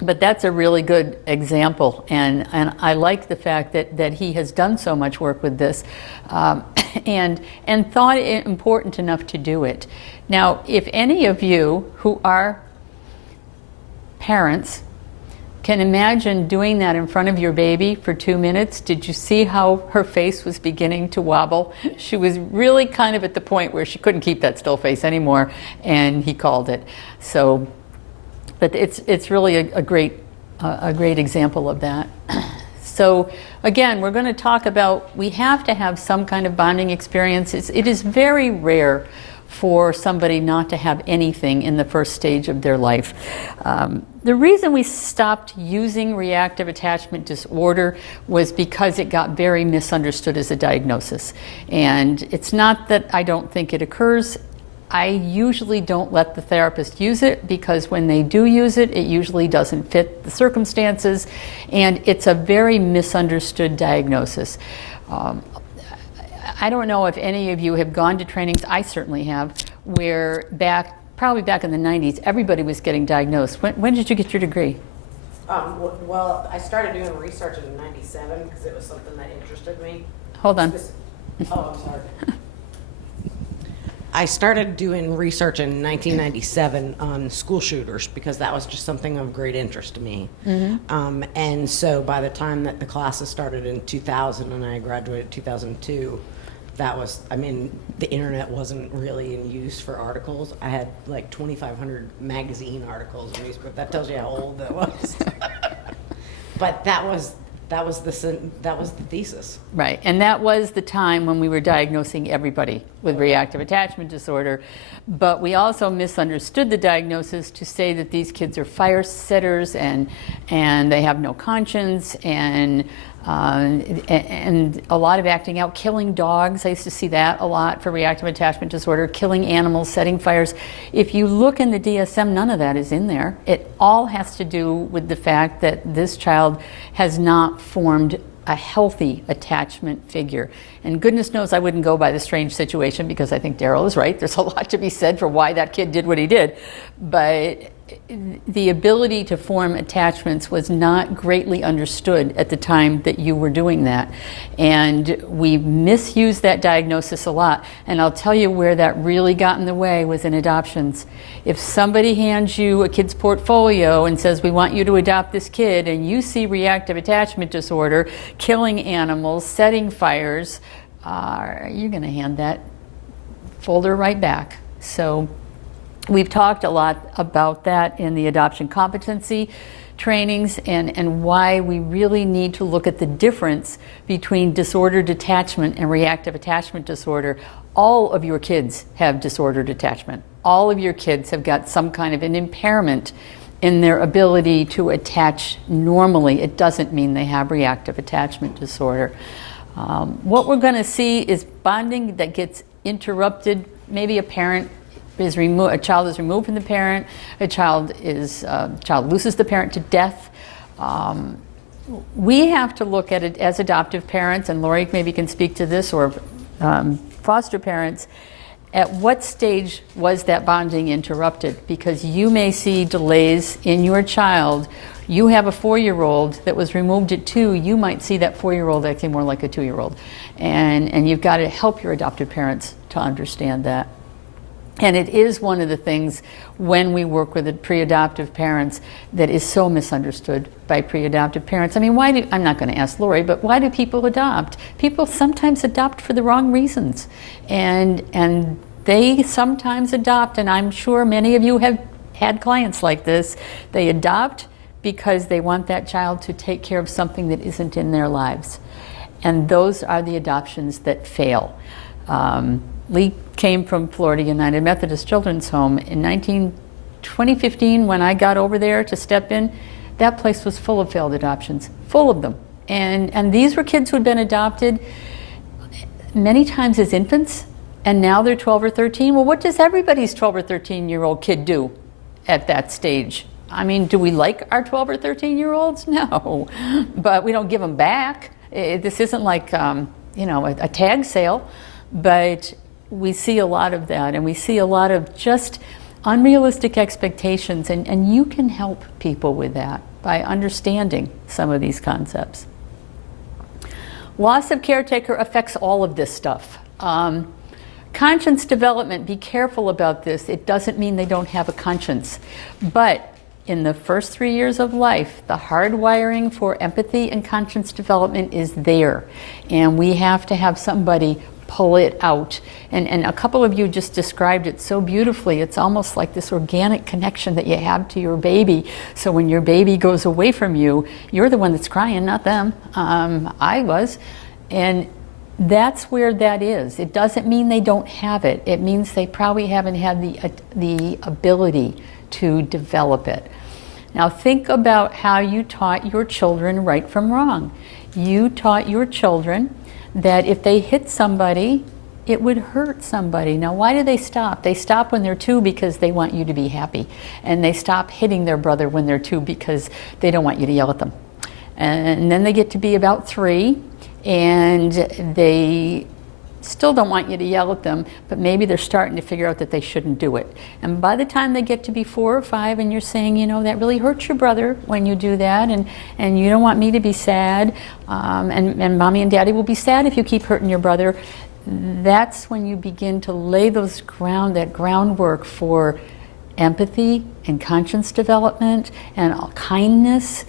But that's a really good example, and I like the fact that he has done so much work with this, and thought it important enough to do it. Now, if any of you who are parents can imagine doing that in front of your baby for 2 minutes, did you see how her face was beginning to wobble? She was really kind of at the point where she couldn't keep that still face anymore, and he called it. So. But it's really a great example of that. So again, we're going to talk about, we have to have some kind of bonding experience. It is very rare for somebody not to have anything in the first stage of their life. The reason we stopped using reactive attachment disorder was because it got very misunderstood as a diagnosis. And it's not that I don't think it occurs. I usually don't let the therapist use it, because when they do use it, it usually doesn't fit the circumstances, and it's a very misunderstood diagnosis. I don't know if any of you have gone to trainings, I certainly have, where probably back in the 90s, everybody was getting diagnosed. When did you get your degree? Well, I started doing research in '97 because it was something that interested me. Hold on. Oh, I'm sorry. I started doing research in 1997 on school shooters because that was just something of great interest to me. Mm-hmm. And so by the time that the classes started in 2000 and I graduated in 2002, the internet wasn't really in use for articles. I had like 2,500 magazine articles in newspaper. That tells you how old that was. But that was the thesis. Right, and that was the time when we were diagnosing everybody with reactive attachment disorder, but we also misunderstood the diagnosis to say that these kids are fire setters and they have no conscience and a lot of acting out, killing dogs. I used to see that a lot for reactive attachment disorder, killing animals, setting fires. If you look in the DSM, none of that is in there. It all has to do with the fact that this child has not formed a healthy attachment figure. And goodness knows I wouldn't go by the strange situation, because I think Daryl is right. There's a lot to be said for why that kid did what he did. But the ability to form attachments was not greatly understood at the time that you were doing that. And we misused that diagnosis a lot. And I'll tell you where that really got in the way was in adoptions. If somebody hands you a kid's portfolio and says, we want you to adopt this kid, and you see reactive attachment disorder, killing animals, setting fires, you're going to hand that folder right back. So we've talked a lot about that in the adoption competency trainings and why we really need to look at the difference between disordered attachment and reactive attachment disorder. All of your kids have disordered attachment. All of your kids have got some kind of an impairment in their ability to attach normally. It doesn't mean they have reactive attachment disorder. What we're going to see is bonding that gets interrupted. Maybe a child is removed from the parent. A child loses the parent to death. We have to look at it as adoptive parents, and Lori maybe can speak to this, or foster parents. At what stage was that bonding interrupted? Because you may see delays in your child. You have a 4-year-old that was removed at 2. You might see that 4-year-old acting more like a 2-year-old. And you've got to help your adoptive parents to understand that. And it is one of the things when we work with the pre-adoptive parents that is so misunderstood by pre-adoptive parents. I mean, I'm not going to ask Lori, but why do people adopt? People sometimes adopt for the wrong reasons. And they sometimes adopt, and I'm sure many of you have had clients like this. They adopt because they want that child to take care of something that isn't in their lives. And those are the adoptions that fail. Lee came from Florida United Methodist Children's Home in 19 2015, when I got over there to step in, that place was full of failed adoptions, full of them. And these were kids who had been adopted many times as infants, and now they're 12 or 13. Well, what does everybody's 12 or 13-year-old kid do at that stage? I mean, do we like our 12 or 13-year-olds? No, but we don't give them back. This isn't like, you know, a tag sale, but we see a lot of that, and we see a lot of just unrealistic expectations, and you can help people with that by understanding some of these concepts. Loss of caretaker affects all of this stuff. Conscience development, be careful about this. It doesn't mean they don't have a conscience, but in the first 3 years of life, the hardwiring for empathy and conscience development is there, and we have to have somebody pull it out. And a couple of you just described it so beautifully. It's almost like this organic connection that you have to your baby. So when your baby goes away from you, you're the one that's crying, not them. I was. And that's where that is. It doesn't mean they don't have it. It means they probably haven't had the ability to develop it. Now think about how you taught your children right from wrong. You taught your children that if they hit somebody, it would hurt somebody. Now, why do they stop? They stop when they're 2 because they want you to be happy. And they stop hitting their brother when they're 2 because they don't want you to yell at them. And then they get to be about 3, and they still don't want you to yell at them, but maybe they're starting to figure out that they shouldn't do it. And by the time they get to be 4 or 5, and you're saying, you know, that really hurts your brother when you do that, and you don't want me to be sad, and mommy and daddy will be sad if you keep hurting your brother, that's when you begin to lay that groundwork for empathy and conscience development and kindness.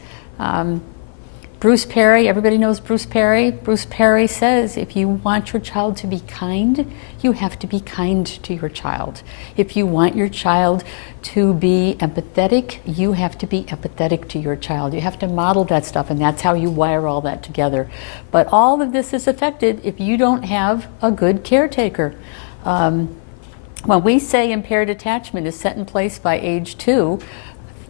Bruce Perry, everybody knows Bruce Perry. Bruce Perry says if you want your child to be kind, you have to be kind to your child. If you want your child to be empathetic, you have to be empathetic to your child. You have to model that stuff, and that's how you wire all that together. But all of this is affected if you don't have a good caretaker. When we say impaired attachment is set in place by age 2,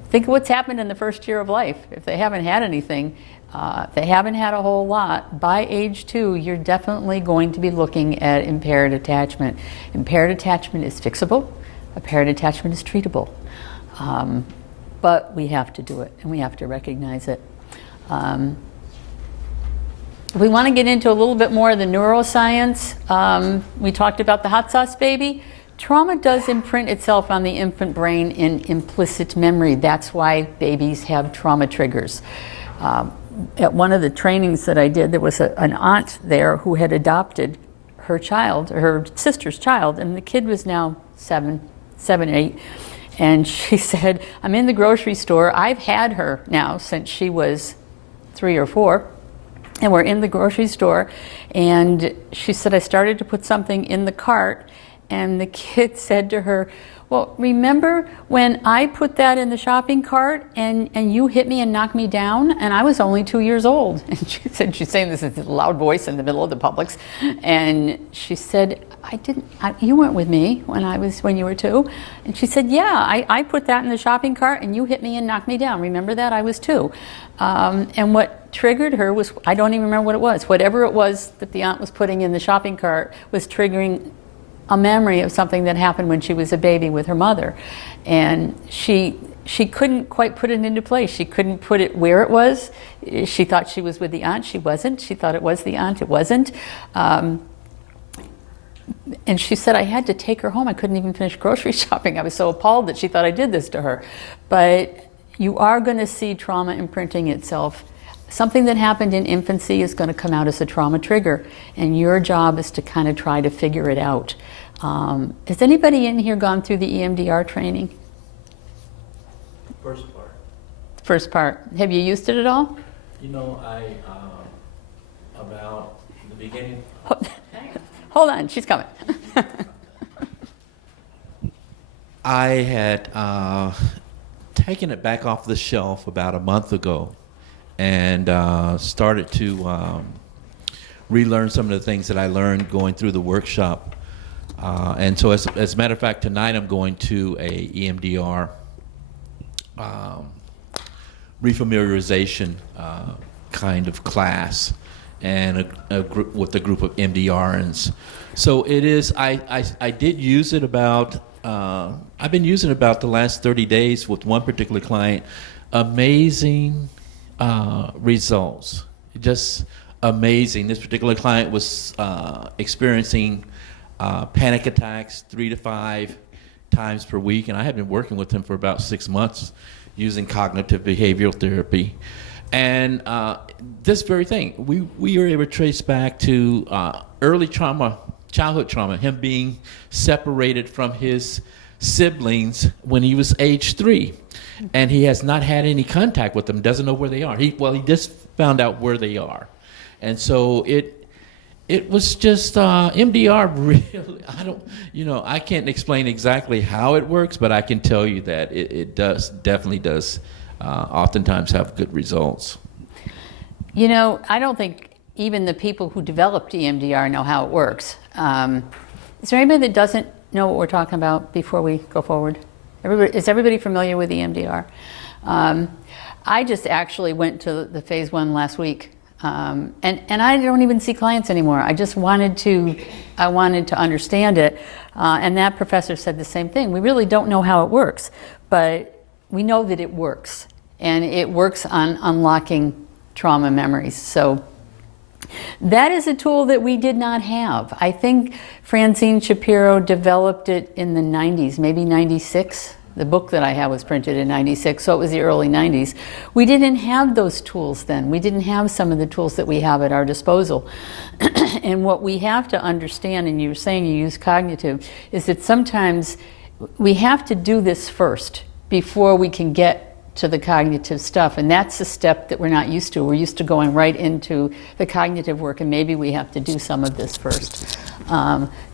think of what's happened in the first year of life. If they haven't had anything, if they haven't had a whole lot, by age 2, you're definitely going to be looking at impaired attachment. Impaired attachment is fixable. Impaired attachment is treatable. But we have to do it, and we have to recognize it. We want to get into a little bit more of the neuroscience. We talked about the hot sauce baby. Trauma does imprint itself on the infant brain in implicit memory. That's why babies have trauma triggers. At one of the trainings that I did, there was an aunt there who had adopted her child, her sister's child, and the kid was now 7, 8. And she said, I'm in the grocery store. I've had her now since she was 3 or 4. And we're in the grocery store. And she said, I started to put something in the cart. And the kid said to her, well, remember when I put that in the shopping cart and you hit me and knocked me down, and I was only 2 years old? And she said, she's saying this in a loud voice in the middle of the Publix, and she said, you weren't with me when you were 2. And she said, yeah, I put that in the shopping cart and you hit me and knocked me down. Remember that? I was 2. And what triggered her was, I don't even remember what it was. Whatever it was that the aunt was putting in the shopping cart was triggering a memory of something that happened when she was a baby with her mother. And she couldn't quite put it into place. She couldn't put it where it was. She thought she was with the aunt. She wasn't. She thought it was the aunt. It wasn't. And she said, I had to take her home. I couldn't even finish grocery shopping. I was so appalled that she thought I did this to her. But you are going to see trauma imprinting itself. Something that happened in infancy is going to come out as a trauma trigger, and your job is to kind of try to figure it out. Has anybody in here gone through the EMDR training? First part. First part. Have you used it at all? You know, about the beginning. Hold on, she's coming. I had taken it back off the shelf about a month ago and started to relearn some of the things that I learned going through the workshop. And so as a matter of fact, tonight I'm going to a EMDR refamiliarization kind of class, and a group with a group of MDRNs. So it is. I did use it about. I've been using it about the last 30 days with one particular client. Amazing results. Just amazing. This particular client was experiencing panic attacks 3 to 5 times per week, and I have been working with him for about 6 months using cognitive behavioral therapy. And this very thing, we were able to trace back to early trauma, childhood trauma, him being separated from his siblings when he was age 3. And he has not had any contact with them, doesn't know where they are. He just found out where they are. And so it was just MDR really, I can't explain exactly how it works, but I can tell you that it definitely does oftentimes have good results. I don't think even the people who developed EMDR know how it works. Is there anybody that doesn't know what we're talking about before we go forward? Is everybody familiar with EMDR? I just actually went to the phase 1 last week. And I don't even see clients anymore. I wanted to understand it. And that professor said the same thing. We really don't know how it works, but we know that it works. And it works on unlocking trauma memories. So that is a tool that we did not have. I think Francine Shapiro developed it in the 90s, maybe 96. The book that I have was printed in 96, so it was the early 90s. We didn't have those tools then. We didn't have some of the tools that we have at our disposal. And what we have to understand, and you were saying you use cognitive, is that sometimes we have to do this first before we can get to the cognitive stuff, and that's a step that we're not used to. We're used to going right into the cognitive work, and maybe we have to do some of this first.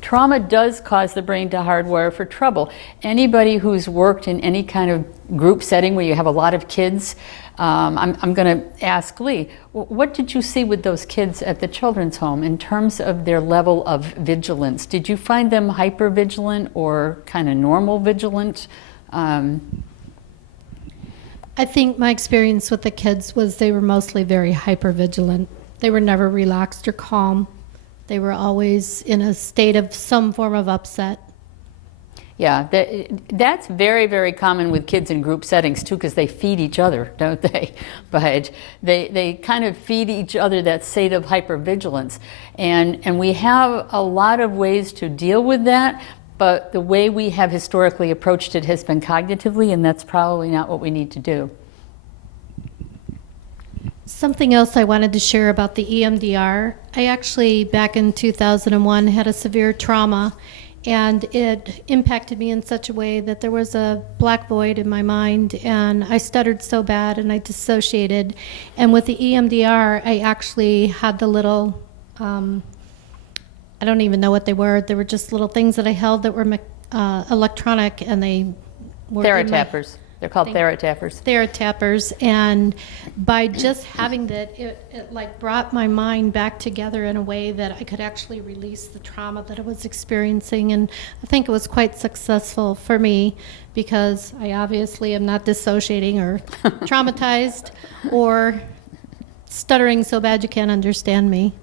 Trauma does cause the brain to hardwire for trouble. Anybody who's worked in any kind of group setting where you have a lot of kids, I'm going to ask Lee, what did you see with those kids at the children's home in terms of their level of vigilance? Did you find them hyper-vigilant or kind of normal vigilant? I think my experience with the kids was they were mostly very hyper-vigilant. They were never relaxed or calm. They were always in a state of some form of upset. Yeah, that's very, very common with kids in group settings too, because they feed each other, don't they? But they kind of feed each other that state of hypervigilance. And we have a lot of ways to deal with that, but the way we have historically approached it has been cognitively, and that's probably not what we need to do. Something else I wanted to share about the EMDR. I actually, back in 2001, had a severe trauma, and it impacted me in such a way that there was a black void in my mind, and I stuttered so bad and I dissociated. And with the EMDR, I actually had the little, I don't even know what they were. They were just little things that I held that were electronic, and they were Theratappers. They're called theratappers. Theratappers, and by just having that, it like brought my mind back together in a way that I could actually release the trauma that I was experiencing, and I think it was quite successful for me because I obviously am not dissociating or traumatized or stuttering so bad you can't understand me.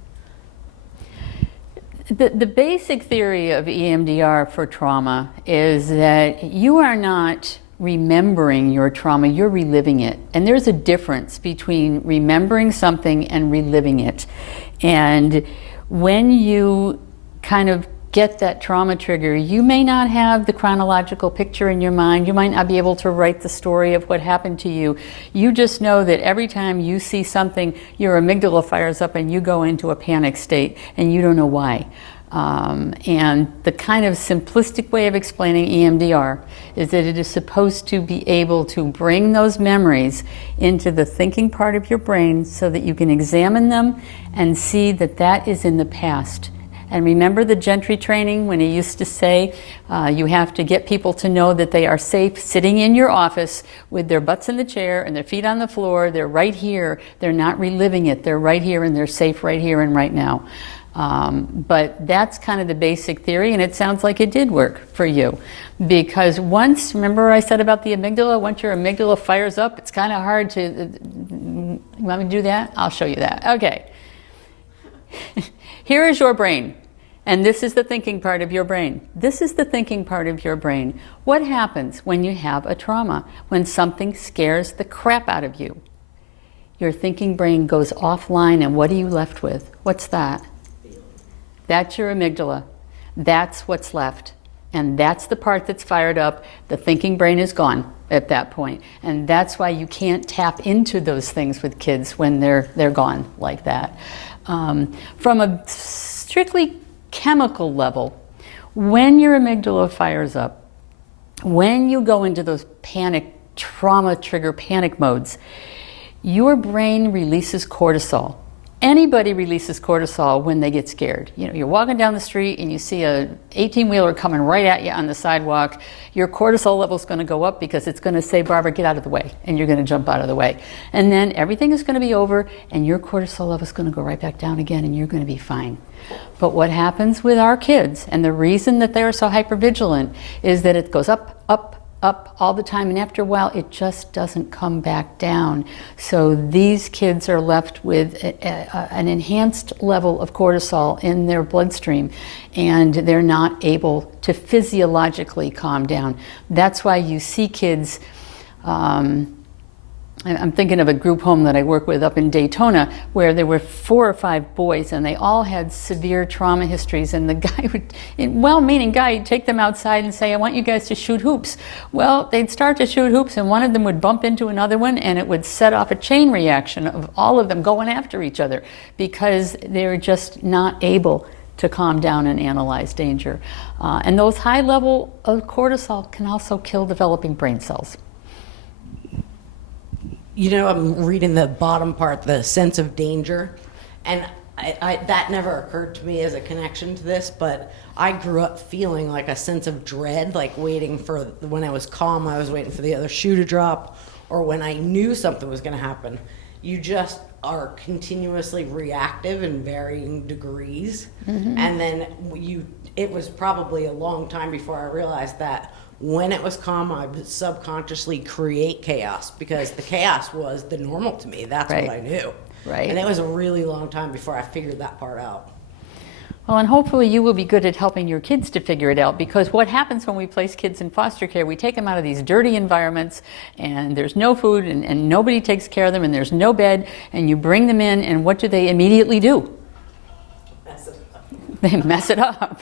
The basic theory of EMDR for trauma is that you are not remembering your trauma, you're reliving it. And there's a difference between remembering something and reliving it. And when you kind of get that trauma trigger, you may not have the chronological picture in your mind. You might not be able to write the story of what happened to you. You just know that every time you see something, your amygdala fires up and you go into a panic state and you don't know why. And the kind of simplistic way of explaining EMDR is that it is supposed to be able to bring those memories into the thinking part of your brain so that you can examine them and see that that is in the past. And remember the Gentry training when he used to say you have to get people to know that they are safe sitting in your office with their butts in the chair and their feet on the floor. They're right here. They're not reliving it. They're right here and they're safe right here and right now. But that's kind of the basic theory, and it sounds like it did work for you. Because once, remember I said about the amygdala, once your amygdala fires up, it's kind of hard to, you want me to do that? I'll show you that. Okay. Here is your brain. And this is the thinking part of your brain. This is the thinking part of your brain. What happens when you have a trauma? When something scares the crap out of you? Your thinking brain goes offline, and what are you left with? What's that? That's your amygdala. That's what's left. And that's the part that's fired up. The thinking brain is gone at that point. And that's why you can't tap into those things with kids when they're gone like that. From a strictly chemical level, when your amygdala fires up, when you go into those panic, trauma trigger panic modes, your brain releases cortisol. Anybody releases cortisol when they get scared. You know, you're walking down the street and you see a 18-wheeler coming right at you on the sidewalk. Your cortisol level is going to go up because it's going to say, Barbara, get out of the way, and you're going to jump out of the way. And then everything is going to be over, and your cortisol level is going to go right back down again, and you're going to be fine. But what happens with our kids, and the reason that they're so hypervigilant, is that it goes up, up, up all the time, and after a while it just doesn't come back down. So these kids are left with an enhanced level of cortisol in their bloodstream, and they're not able to physiologically calm down. That's why you see kids, I'm thinking of a group home that I work with up in Daytona, where there were 4 or 5 boys, and they all had severe trauma histories, and the guy would, well-meaning guy, he'd take them outside and say, I want you guys to shoot hoops. Well, they'd start to shoot hoops, and one of them would bump into another one, and it would set off a chain reaction of all of them going after each other, because they're just not able to calm down and analyze danger. And those high level of cortisol can also kill developing brain cells. You know, I'm reading the bottom part, the sense of danger, and that never occurred to me as a connection to this, but I grew up feeling like a sense of dread, like waiting for, when I was calm, I was waiting for the other shoe to drop, or when I knew something was going to happen. You just are continuously reactive in varying degrees, and then it was probably a long time before I realized that when it was calm, I would subconsciously create chaos, because the chaos was the normal to me. That's Right. what I knew. Right. And it was a really long time before I figured that part out. Well, and hopefully you will be good at helping your kids to figure it out, because what happens when we place kids in foster care, we take them out of these dirty environments, and there's no food, and nobody takes care of them, and there's no bed, and you bring them in, and what do they immediately do? They mess it up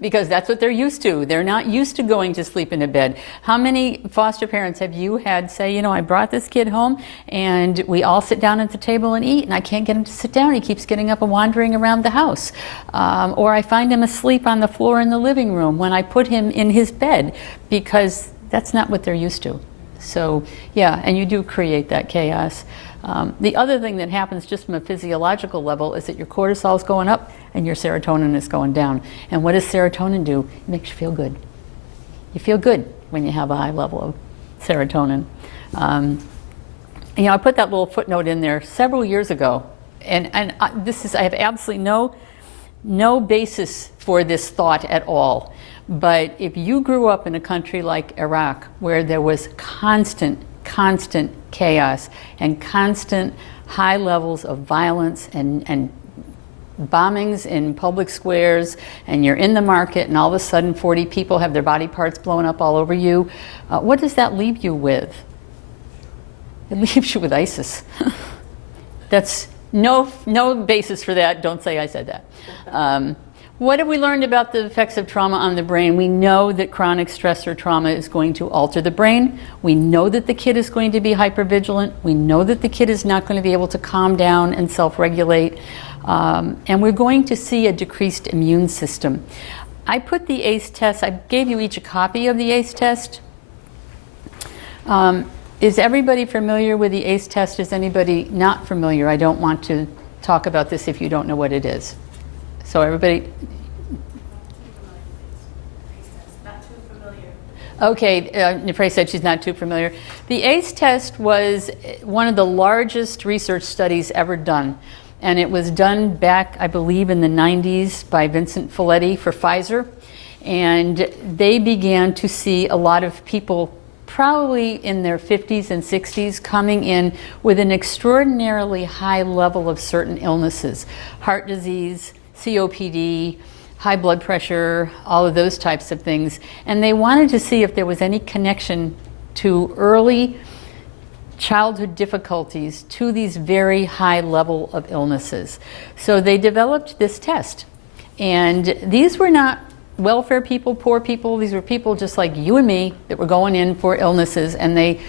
because that's what they're used to. They're not used to going to sleep in a bed. How many foster parents have you had say, you know, I brought this kid home and we all sit down at the table and eat, and I can't get him to sit down. He keeps getting up and wandering around the house. Or I find him asleep on the floor in the living room when I put him in his bed, because that's not what they're used to. So yeah, and you do create that chaos. The other thing that happens just from a physiological level is that your cortisol is going up and your serotonin is going down. And what does serotonin do? It makes you feel good. You feel good when you have a high level of serotonin. You know, I put that little footnote in there several years ago, and I have absolutely no basis for this thought at all. But if you grew up in a country like Iraq, where there was constant chaos and constant high levels of violence and bombings in public squares, and you're in the market and all of a sudden 40 people have their body parts blown up all over you, what does that leave you with? It leaves you with ISIS. That's no basis for that. Don't say I said that. What have we learned about the effects of trauma on the brain? We know that chronic stress or trauma is going to alter the brain. We know that the kid is going to be hypervigilant. We know that the kid is not going to be able to calm down and self-regulate. And we're going to see a decreased immune system. I put the ACE test, I gave you each a copy of the ACE test. Is everybody familiar with the ACE test? Is anybody not familiar? I don't want to talk about this if you don't know what it is. So everybody, Not too familiar. okay, Nefre said she's not too familiar. The ACE test was one of the largest research studies ever done. And it was done back, I believe, in the 90s by Vincent Folletti for Pfizer. And they began to see a lot of people probably in their 50s and 60s coming in with an extraordinarily high level of certain illnesses, heart disease, COPD, high blood pressure, all of those types of things. And they wanted to see if there was any connection to early childhood difficulties to these very high level of illnesses. So they developed this test. And these were not welfare people, poor people. These were people just like you and me that were going in for illnesses, and they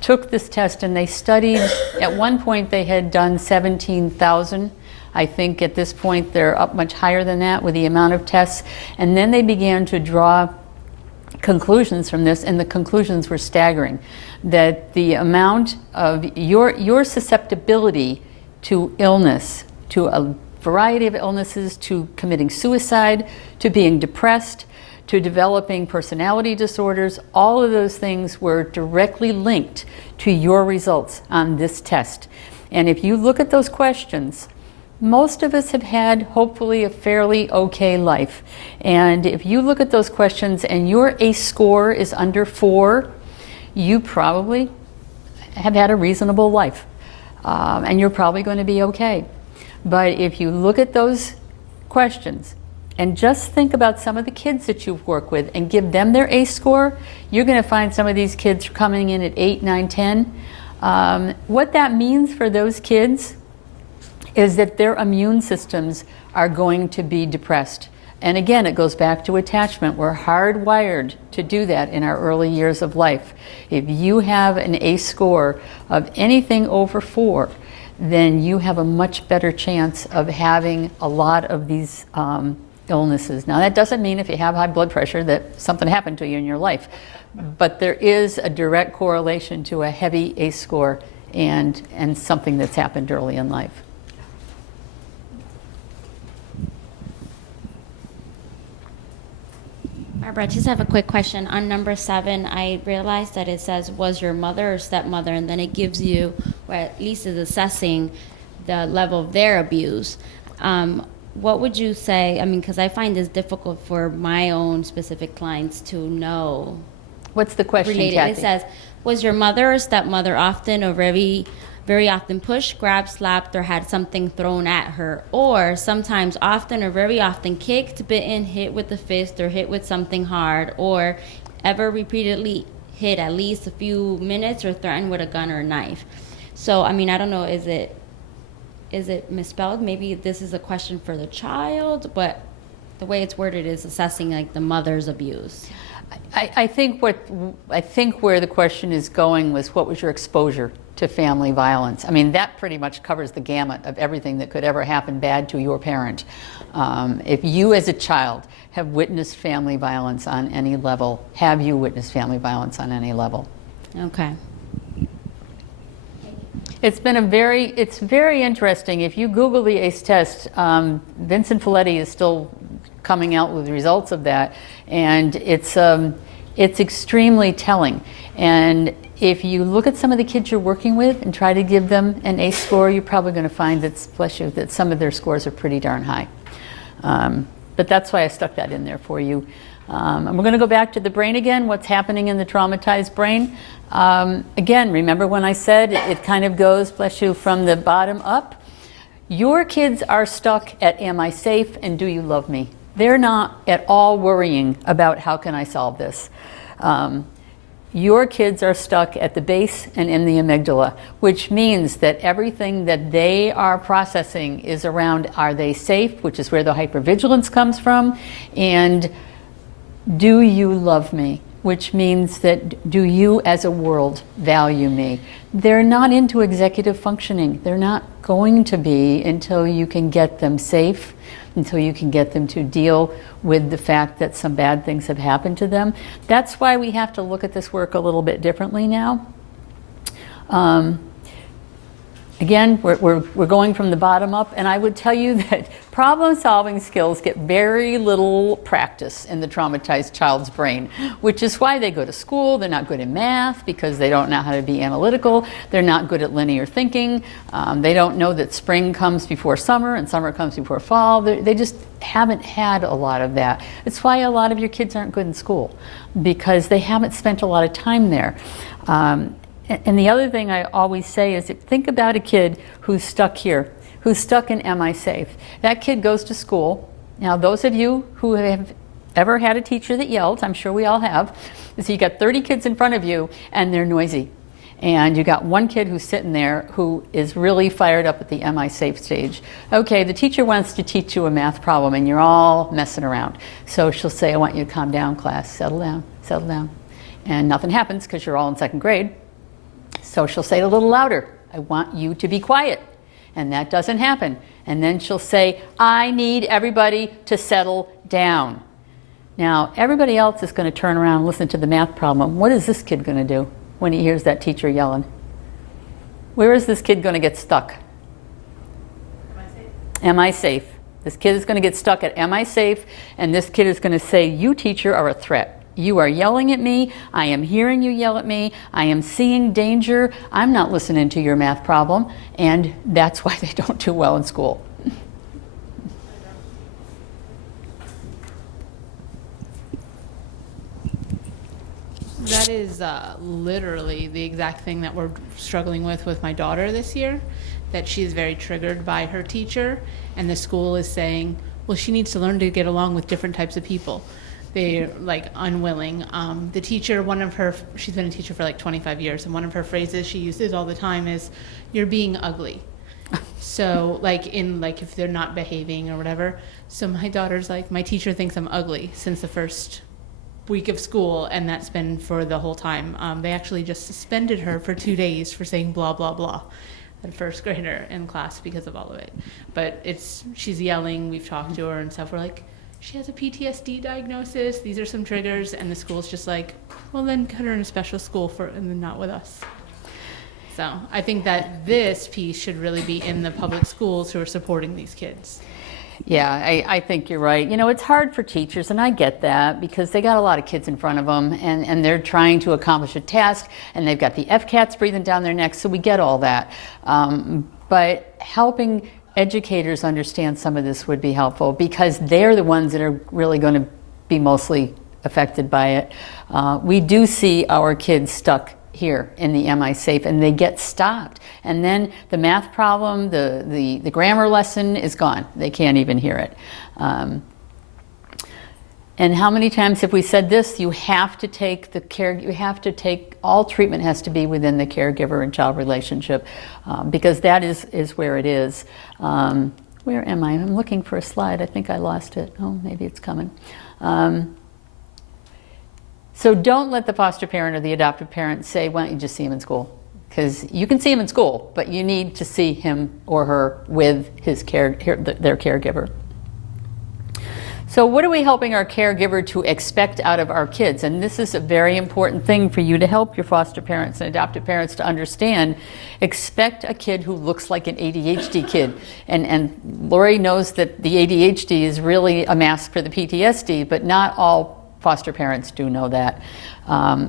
took this test and they studied. At one point they had done 17,000. I think at this point they're up much higher than that with the amount of tests. And then they began to draw conclusions from this, and the conclusions were staggering. That the amount of your susceptibility to illness, to a variety of illnesses, to committing suicide, to being depressed, to developing personality disorders, all of those things were directly linked to your results on this test. And if you look at those questions, most of us have had hopefully a fairly okay life. And if you look at those questions and your ACE score is under 4, you probably have had a reasonable life. And you're probably going to be okay. But if you look at those questions and just think about some of the kids that you've worked with and give them their ACE score, you're going to find some of these kids coming in at 8, 9, 10. What that means for those kids is that their immune systems are going to be depressed. And again, it goes back to attachment. We're hardwired to do that in our early years of life. If you have an ACE score of anything over 4, then you have a much better chance of having a lot of these illnesses. Now, that doesn't mean if you have high blood pressure that something happened to you in your life, but there is a direct correlation to a heavy ACE score and something that's happened early in life. Barbara, I just have a quick question. On number 7, I realized that it says, was your mother or stepmother, and then it gives you, or at least is assessing the level of their abuse. What would you say, I mean, because I find this difficult for my own specific clients to know. What's the question, Kathy? It says, was your mother or stepmother often or very often pushed, grabbed, slapped, or had something thrown at her, or sometimes often or very often kicked, bitten, hit with a fist, or hit with something hard, or ever repeatedly hit at least a few minutes or threatened with a gun or a knife? So, I mean, I don't know, is it misspelled? Maybe this is a question for the child, but the way it's worded is assessing like the mother's abuse. I think where the question is going was, what was your exposure to family violence? I mean, that pretty much covers the gamut of everything that could ever happen bad to your parent. If you as a child have witnessed family violence on any level, have you witnessed family violence on any level? Okay. It's very interesting. If you Google the ACE test, Vincent Folletti is still coming out with results of that, and it's extremely telling. And if you look at some of the kids you're working with and try to give them an ACE score, you're probably going to find that some of their scores are pretty darn high. But that's why I stuck that in there for you. And we're going to go back to the brain again, what's happening in the traumatized brain. Again, remember when I said it kind of goes, bless you, from the bottom up? Your kids are stuck at, am I safe and do you love me? They're not at all worrying about how can I solve this. Your kids are stuck at the base and in the amygdala, which means that everything that they are processing is around, are they safe, which is where the hypervigilance comes from, and do you love me, which means that do you as a world value me? They're not into executive functioning. They're not going to be until you can get them safe, until you can get them to deal with the fact that some bad things have happened to them. That's why we have to look at this work a little bit differently now. Again, we're going from the bottom up, and I would tell you that problem-solving skills get very little practice in the traumatized child's brain, which is why they go to school. They're not good in math because they don't know how to be analytical. They're not good at linear thinking. They don't know that spring comes before summer and summer comes before fall. They just haven't had a lot of that. It's why a lot of your kids aren't good in school, because they haven't spent a lot of time there. And the other thing I always say is, think about a kid who's stuck here, who's stuck in Am I Safe? That kid goes to school. Now, those of you who have ever had a teacher that yelled, I'm sure we all have, so you got 30 kids in front of you and they're noisy. And you got one kid who's sitting there who is really fired up at the Am I Safe stage. Okay, the teacher wants to teach you a math problem and you're all messing around. So she'll say, I want you to calm down, class, settle down, settle down. And nothing happens because you're all in second grade. So she'll say it a little louder, I want you to be quiet. And that doesn't happen. And then she'll say, I need everybody to settle down. Now, everybody else is going to turn around and listen to the math problem. What is this kid going to do when he hears that teacher yelling? Where is this kid going to get stuck? Am I safe? Am I safe? This kid is going to get stuck at Am I safe? And this kid is going to say, you teacher are a threat. You are yelling at me. I am hearing you yell at me. I am seeing danger. I'm not listening to your math problem. And that's why they don't do well in school. That is literally the exact thing that we're struggling with my daughter this year, that she's very triggered by her teacher, and the school is saying, well, she needs to learn to get along with different types of people. They're like unwilling. The teacher, she's been a teacher for like 25 years, and one of her phrases she uses all the time is, you're being ugly. So if they're not behaving or whatever. So my daughter's like, my teacher thinks I'm ugly since the first week of school, and that's been for the whole time. They actually just suspended her for 2 days for saying blah, blah, blah, a first grader in class because of all of it. But she's yelling, we've talked to her and stuff. We're like, she has a PTSD diagnosis, these are some triggers, and the school's just like, well, then put her in a special school and then not with us. So I think that this piece should really be in the public schools who are supporting these kids. Yeah, I think you're right. You know, it's hard for teachers, and I get that, because they got a lot of kids in front of them, and they're trying to accomplish a task, and they've got the FCATs breathing down their necks, so we get all that. But helping educators understand some of this would be helpful, because they're the ones that are really going to be mostly affected by it. We do see our kids stuck here in the Am I Safe, and they get stopped. And then the math problem, the grammar lesson is gone. They can't even hear it. And how many times have we said this? You have to take all treatment has to be within the caregiver and child relationship, because that is where it is. Where am I? I'm looking for a slide. I think I lost it. Oh, maybe it's coming. So don't let the foster parent or the adoptive parent say, why don't you just see him in school? Because you can see him in school, but you need to see him or her with their caregiver. So what are we helping our caregiver to expect out of our kids? And this is a very important thing for you to help your foster parents and adoptive parents to understand. Expect a kid who looks like an ADHD kid. And Lori knows that the ADHD is really a mask for the PTSD, but not all foster parents do know that.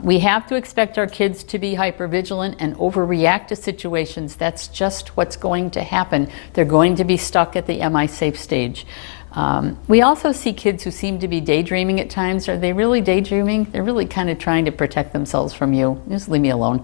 We have to expect our kids to be hypervigilant and overreact to situations. That's just what's going to happen. They're going to be stuck at the Am I Safe stage. We also see kids who seem to be daydreaming at times. Are they really daydreaming? They're really kind of trying to protect themselves from you. Just leave me alone.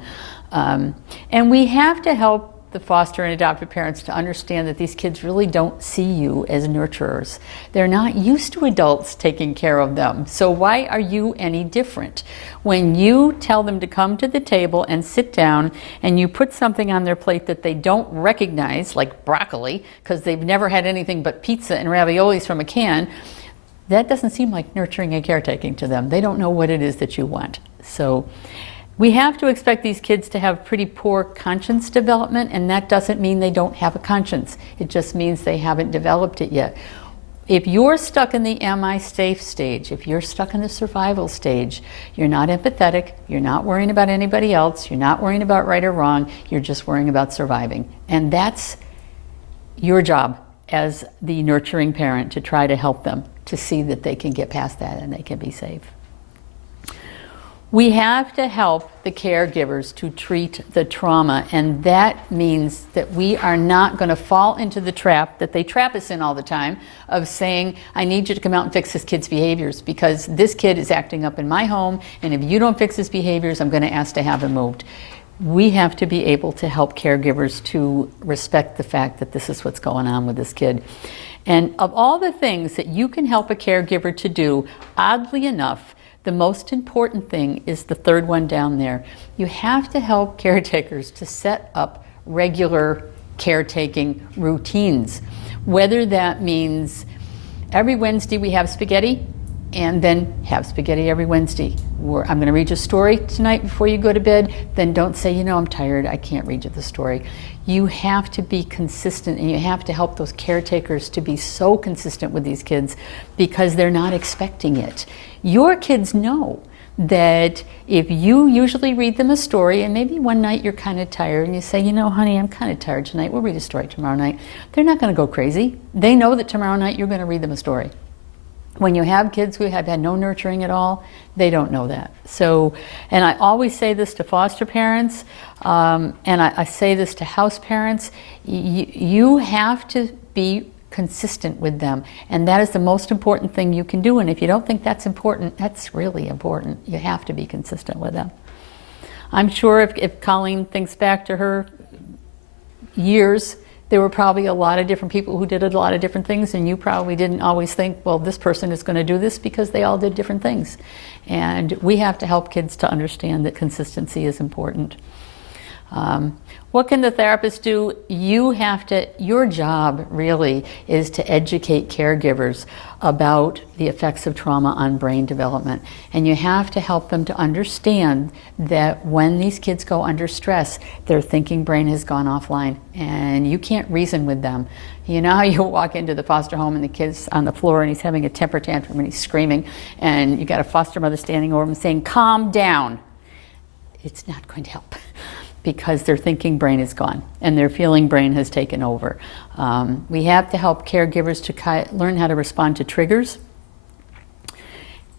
And we have to help the foster and adoptive parents to understand that these kids really don't see you as nurturers. They're not used to adults taking care of them. So why are you any different? When you tell them to come to the table and sit down, and you put something on their plate that they don't recognize, like broccoli, because they've never had anything but pizza and raviolis from a can, that doesn't seem like nurturing and caretaking to them. They don't know what it is that you want. So we have to expect these kids to have pretty poor conscience development, and that doesn't mean they don't have a conscience. It just means they haven't developed it yet. if you're stuck in the am I safe stage, if you're stuck in the survival stage, you're not empathetic, you're not worrying about anybody else, you're not worrying about right or wrong, you're just worrying about surviving. And that's your job as the nurturing parent, to try to help them to see that they can get past that and they can be safe. We have to help the caregivers to treat the trauma, and that means that we are not going to fall into the trap that they trap us in all the time of saying, I need you to come out and fix this kid's behaviors because this kid is acting up in my home, and if you don't fix his behaviors, I'm going to ask to have him moved. We have to be able to help caregivers to respect the fact that this is what's going on with this kid. And of all the things that you can help a caregiver to do, oddly enough, the most important thing is the third one down there. You have to help caretakers to set up regular caretaking routines. Whether that means every Wednesday we have spaghetti, and then have spaghetti every Wednesday. I'm going to read you a story tonight before you go to bed. Then don't say, you know, I'm tired, I can't read you the story. You have to be consistent, and you have to help those caretakers to be so consistent with these kids because they're not expecting it. Your kids know that if you usually read them a story, and maybe one night you're kind of tired and you say, you know, honey, I'm kind of tired tonight, we'll read a story tomorrow night. They're not going to go crazy. They know that tomorrow night you're going to read them a story. When you have kids who have had no nurturing at all, they don't know that. So, and I always say this to foster parents, and I say this to house parents, you have to be consistent with them. And that is the most important thing you can do. And if you don't think that's important, that's really important. You have to be consistent with them. I'm sure if Colleen thinks back to her years, there were probably a lot of different people who did a lot of different things, and you probably didn't always think, well, this person is going to do this, because they all did different things. And we have to help kids to understand that consistency is important. What can the therapist do? Your job really is to educate caregivers about the effects of trauma on brain development. And you have to help them to understand that when these kids go under stress, their thinking brain has gone offline, and you can't reason with them. You know how you walk into the foster home and the kid's on the floor and he's having a temper tantrum and he's screaming, and you got a foster mother standing over him saying, calm down. It's not going to help, because their thinking brain is gone and their feeling brain has taken over. We have to help caregivers to learn how to respond to triggers.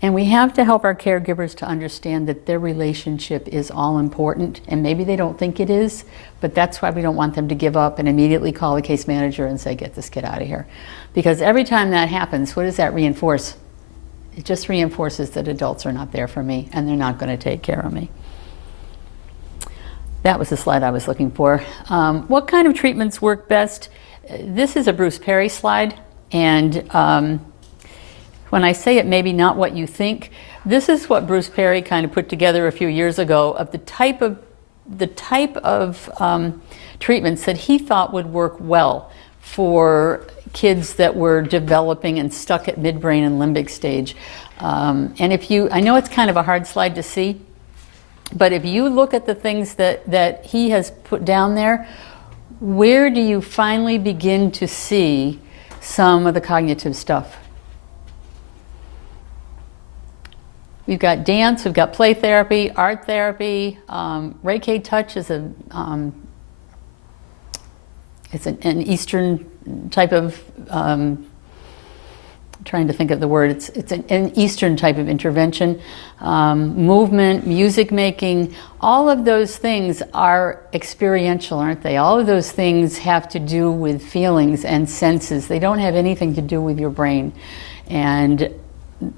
And we have to help our caregivers to understand that their relationship is all important, and maybe they don't think it is, but that's why we don't want them to give up and immediately call the case manager and say, get this kid out of here. Because every time that happens, what does that reinforce? It just reinforces that adults are not there for me and they're not going to take care of me. That was the slide I was looking for. What kind of treatments work best? This is a Bruce Perry slide, and when I say it, maybe not what you think, this is what Bruce Perry kind of put together a few years ago of the type of treatments that he thought would work well for kids that were developing and stuck at midbrain and limbic stage. And I know it's kind of a hard slide to see, but if you look at the things that he has put down there, where do you finally begin to see some of the cognitive stuff? We've got dance, we've got play therapy, art therapy. Reiki touch is it's an Eastern type of, trying to think of the word, it's an Eastern type of intervention. Movement, music making, all of those things are experiential, aren't they? All of those things have to do with feelings and senses. They don't have anything to do with your brain. And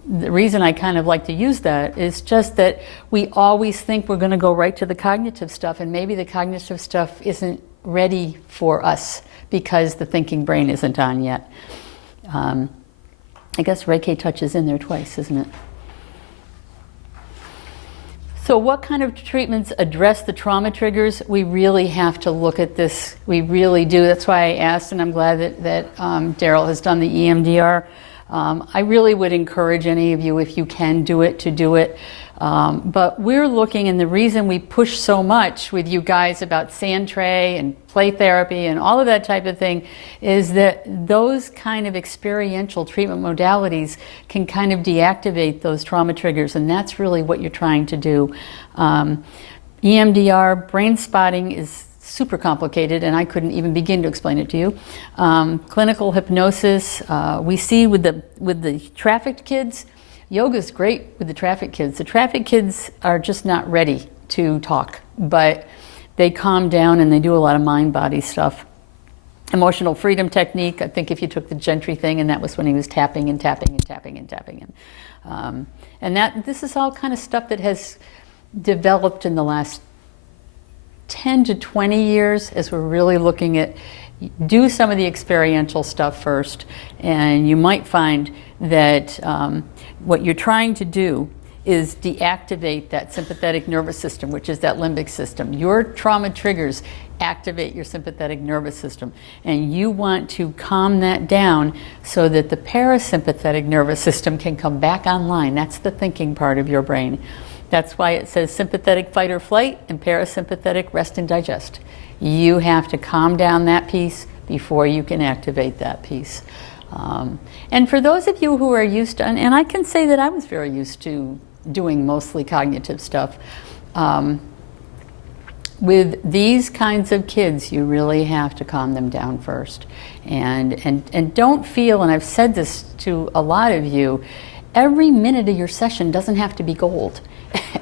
the reason I kind of like to use that is just that we always think we're going to go right to the cognitive stuff, and maybe the cognitive stuff isn't ready for us because the thinking brain isn't on yet. I guess Reiki touch is in there twice, isn't it? So what kind of treatments address the trauma triggers? We really have to look at this. We really do. That's why I asked, and I'm glad that Daryl has done the EMDR. I really would encourage any of you, if you can do it, to do it. But we're looking, and the reason we push so much with you guys about sand tray and play therapy and all of that type of thing is that those kind of experiential treatment modalities can kind of deactivate those trauma triggers, and that's really what you're trying to do. EMDR, brain spotting, is super complicated, and I couldn't even begin to explain it to you. Clinical hypnosis, we see with the trafficked kids. Yoga's great with the trafficked kids. The trafficked kids are just not ready to talk, but they calm down and they do a lot of mind-body stuff. Emotional freedom technique, I think if you took the Gentry thing, and that was when he was tapping and tapping and tapping and tapping. And this is all kind of stuff that has developed in the last 10 to 20 years as we're really looking at, do some of the experiential stuff first, and you might find that what you're trying to do is deactivate that sympathetic nervous system, which is that limbic system. Your trauma triggers activate your sympathetic nervous system, and you want to calm that down so that the parasympathetic nervous system can come back online. That's the thinking part of your brain. That's why it says sympathetic fight or flight and parasympathetic rest and digest. You have to calm down that piece before you can activate that piece. And for those of you who are used to, and I can say that I was very used to doing mostly cognitive stuff, with these kinds of kids, you really have to calm them down first. And don't feel, and I've said this to a lot of you, every minute of your session doesn't have to be gold.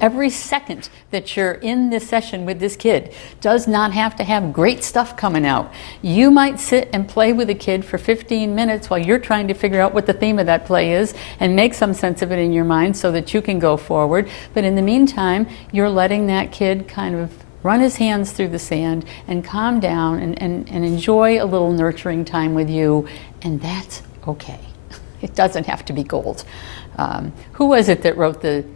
Every second that you're in this session with this kid does not have to have great stuff coming out. You might sit and play with a kid for 15 minutes while you're trying to figure out what the theme of that play is and make some sense of it in your mind so that you can go forward. But in the meantime, you're letting that kid kind of run his hands through the sand and calm down and enjoy a little nurturing time with you, and that's okay. It doesn't have to be gold. Who was it that wrote it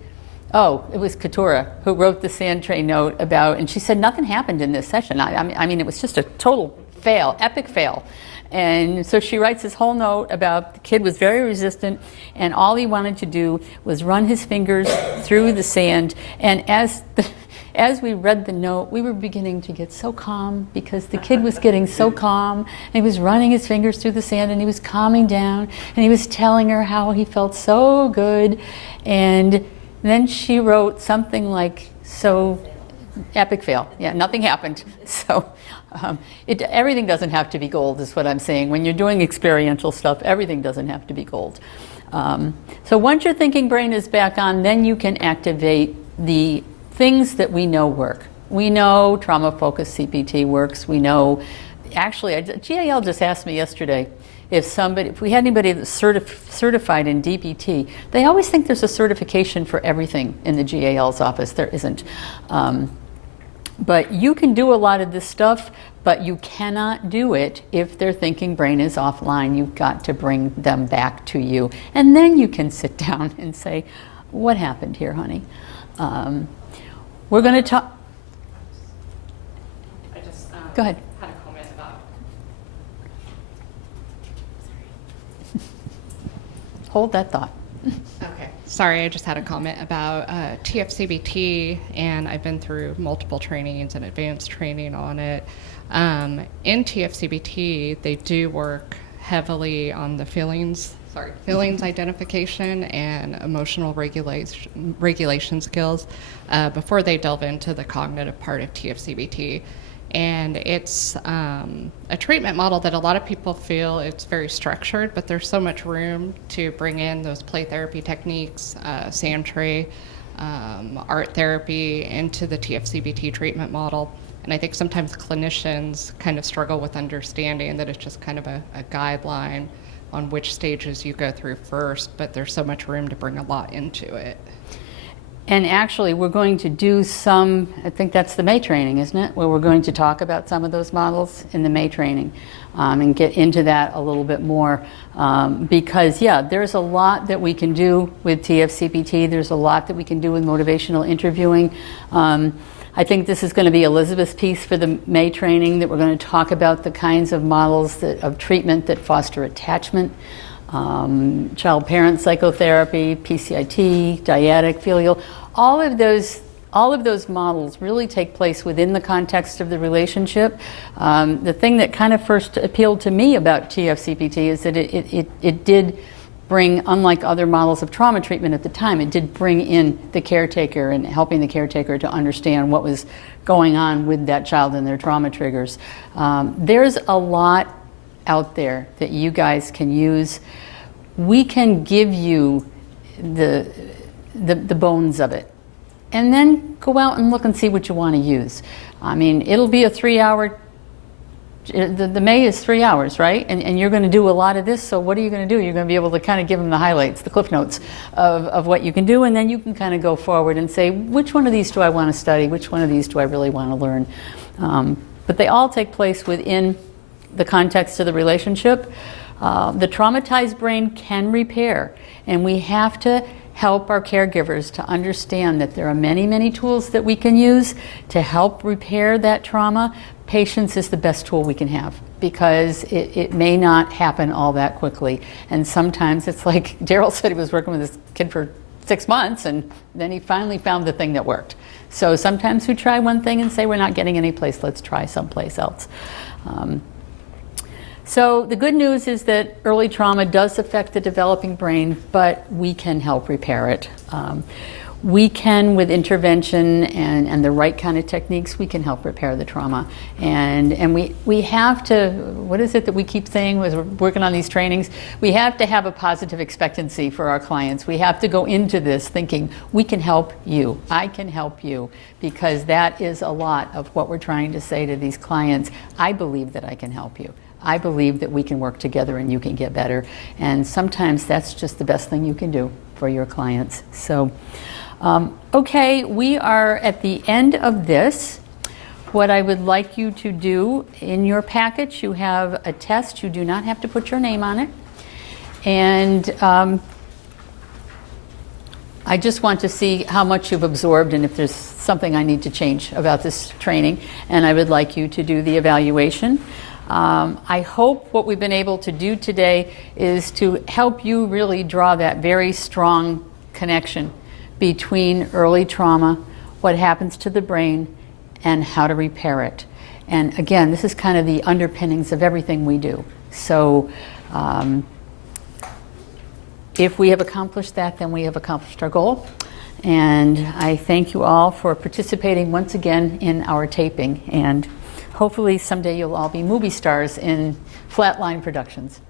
was Katura who wrote the sand tray note about, and she said nothing happened in this session. I mean, it was just a total fail, epic fail. And so she writes this whole note about the kid was very resistant, and all he wanted to do was run his fingers through the sand. And as we read the note, we were beginning to get so calm because the kid was getting so calm, and he was running his fingers through the sand, and he was calming down, and he was telling her how he felt so good. And then she wrote something like, so epic fail. Yeah, nothing happened. So everything doesn't have to be gold is what I'm saying. When you're doing experiential stuff, everything doesn't have to be gold. So once your thinking brain is back on, then you can activate the things that we know work. We know trauma-focused CPT works. We know, actually, GAL just asked me yesterday, if we had anybody that's certified in DBT, they always think there's a certification for everything in the GAL's office. There isn't. But you can do a lot of this stuff, but you cannot do it if their thinking brain is offline. You've got to bring them back to you. And then you can sit down and say, what happened here, honey? We're going to talk. I just Go ahead. had a comment about. Hold that thought. Okay. Sorry, I just had a comment about TFCBT, and I've been through multiple trainings and advanced training on it. In TFCBT, they do work heavily on the feelings identification and emotional regulation skills before they delve into the cognitive part of TFCBT. And it's a treatment model that a lot of people feel it's very structured, but there's so much room to bring in those play therapy techniques, sand tray, art therapy into the TFCBT treatment model. And I think sometimes clinicians kind of struggle with understanding that it's just kind of a guideline on which stages you go through first, but there's so much room to bring a lot into it. And actually, we're going to do some, I think that's the May training, isn't it? Where we're going to talk about some of those models in the May training and get into that a little bit more. Because, yeah, there's a lot that we can do with TFCPT. There's a lot that we can do with motivational interviewing. I think this is going to be Elizabeth's piece for the May training, that we're going to talk about the kinds of models of treatment that foster attachment. child-parent psychotherapy, PCIT, dyadic, filial. All of those models really take place within the context of the relationship. The thing that kind of first appealed to me about TFCPT is that it did bring, unlike other models of trauma treatment at the time, it did bring in the caretaker and helping the caretaker to understand what was going on with that child and their trauma triggers. There's a lot out there that you guys can use. We can give you the bones of it, and then go out and look and see what you want to use. I mean, it'll be a 3-hour, the May is 3 hours, right? And you're going to do a lot of this, so what are you going to do? You're going to be able to kind of give them the highlights, the cliff notes of what you can do, and then you can kind of go forward and say, which one of these do I want to study? Which one of these do I really want to learn? But they all take place within the context of the relationship. The traumatized brain can repair, and we have to help our caregivers to understand that there are many, many tools that we can use to help repair that trauma. Patience is the best tool we can have, because it may not happen all that quickly. And sometimes it's like Daryl said, he was working with this kid for 6 months, and then he finally found the thing that worked. So sometimes we try one thing and say, we're not getting any place, let's try someplace else. So the good news is that early trauma does affect the developing brain, but we can help repair it. We can, with intervention and the right kind of techniques, we can help repair the trauma. And we have to, what is it that we keep saying as we're working on these trainings? We have to have a positive expectancy for our clients. We have to go into this thinking, we can help you, I can help you, because that is a lot of what we're trying to say to these clients. I believe that I can help you. I believe that we can work together and you can get better. And sometimes that's just the best thing you can do for your clients. So, okay, we are at the end of this. What I would like you to do, in your package, you have a test. You do not have to put your name on it. And I just want to see how much you've absorbed and if there's something I need to change about this training. And I would like you to do the evaluation. I hope what we've been able to do today is to help you really draw that very strong connection between early trauma, what happens to the brain, and how to repair it. And again, this is kind of the underpinnings of everything we do. So if we have accomplished that, then we have accomplished our goal. And I thank you all for participating once again in our taping. And hopefully someday you'll all be movie stars in Flatline Productions.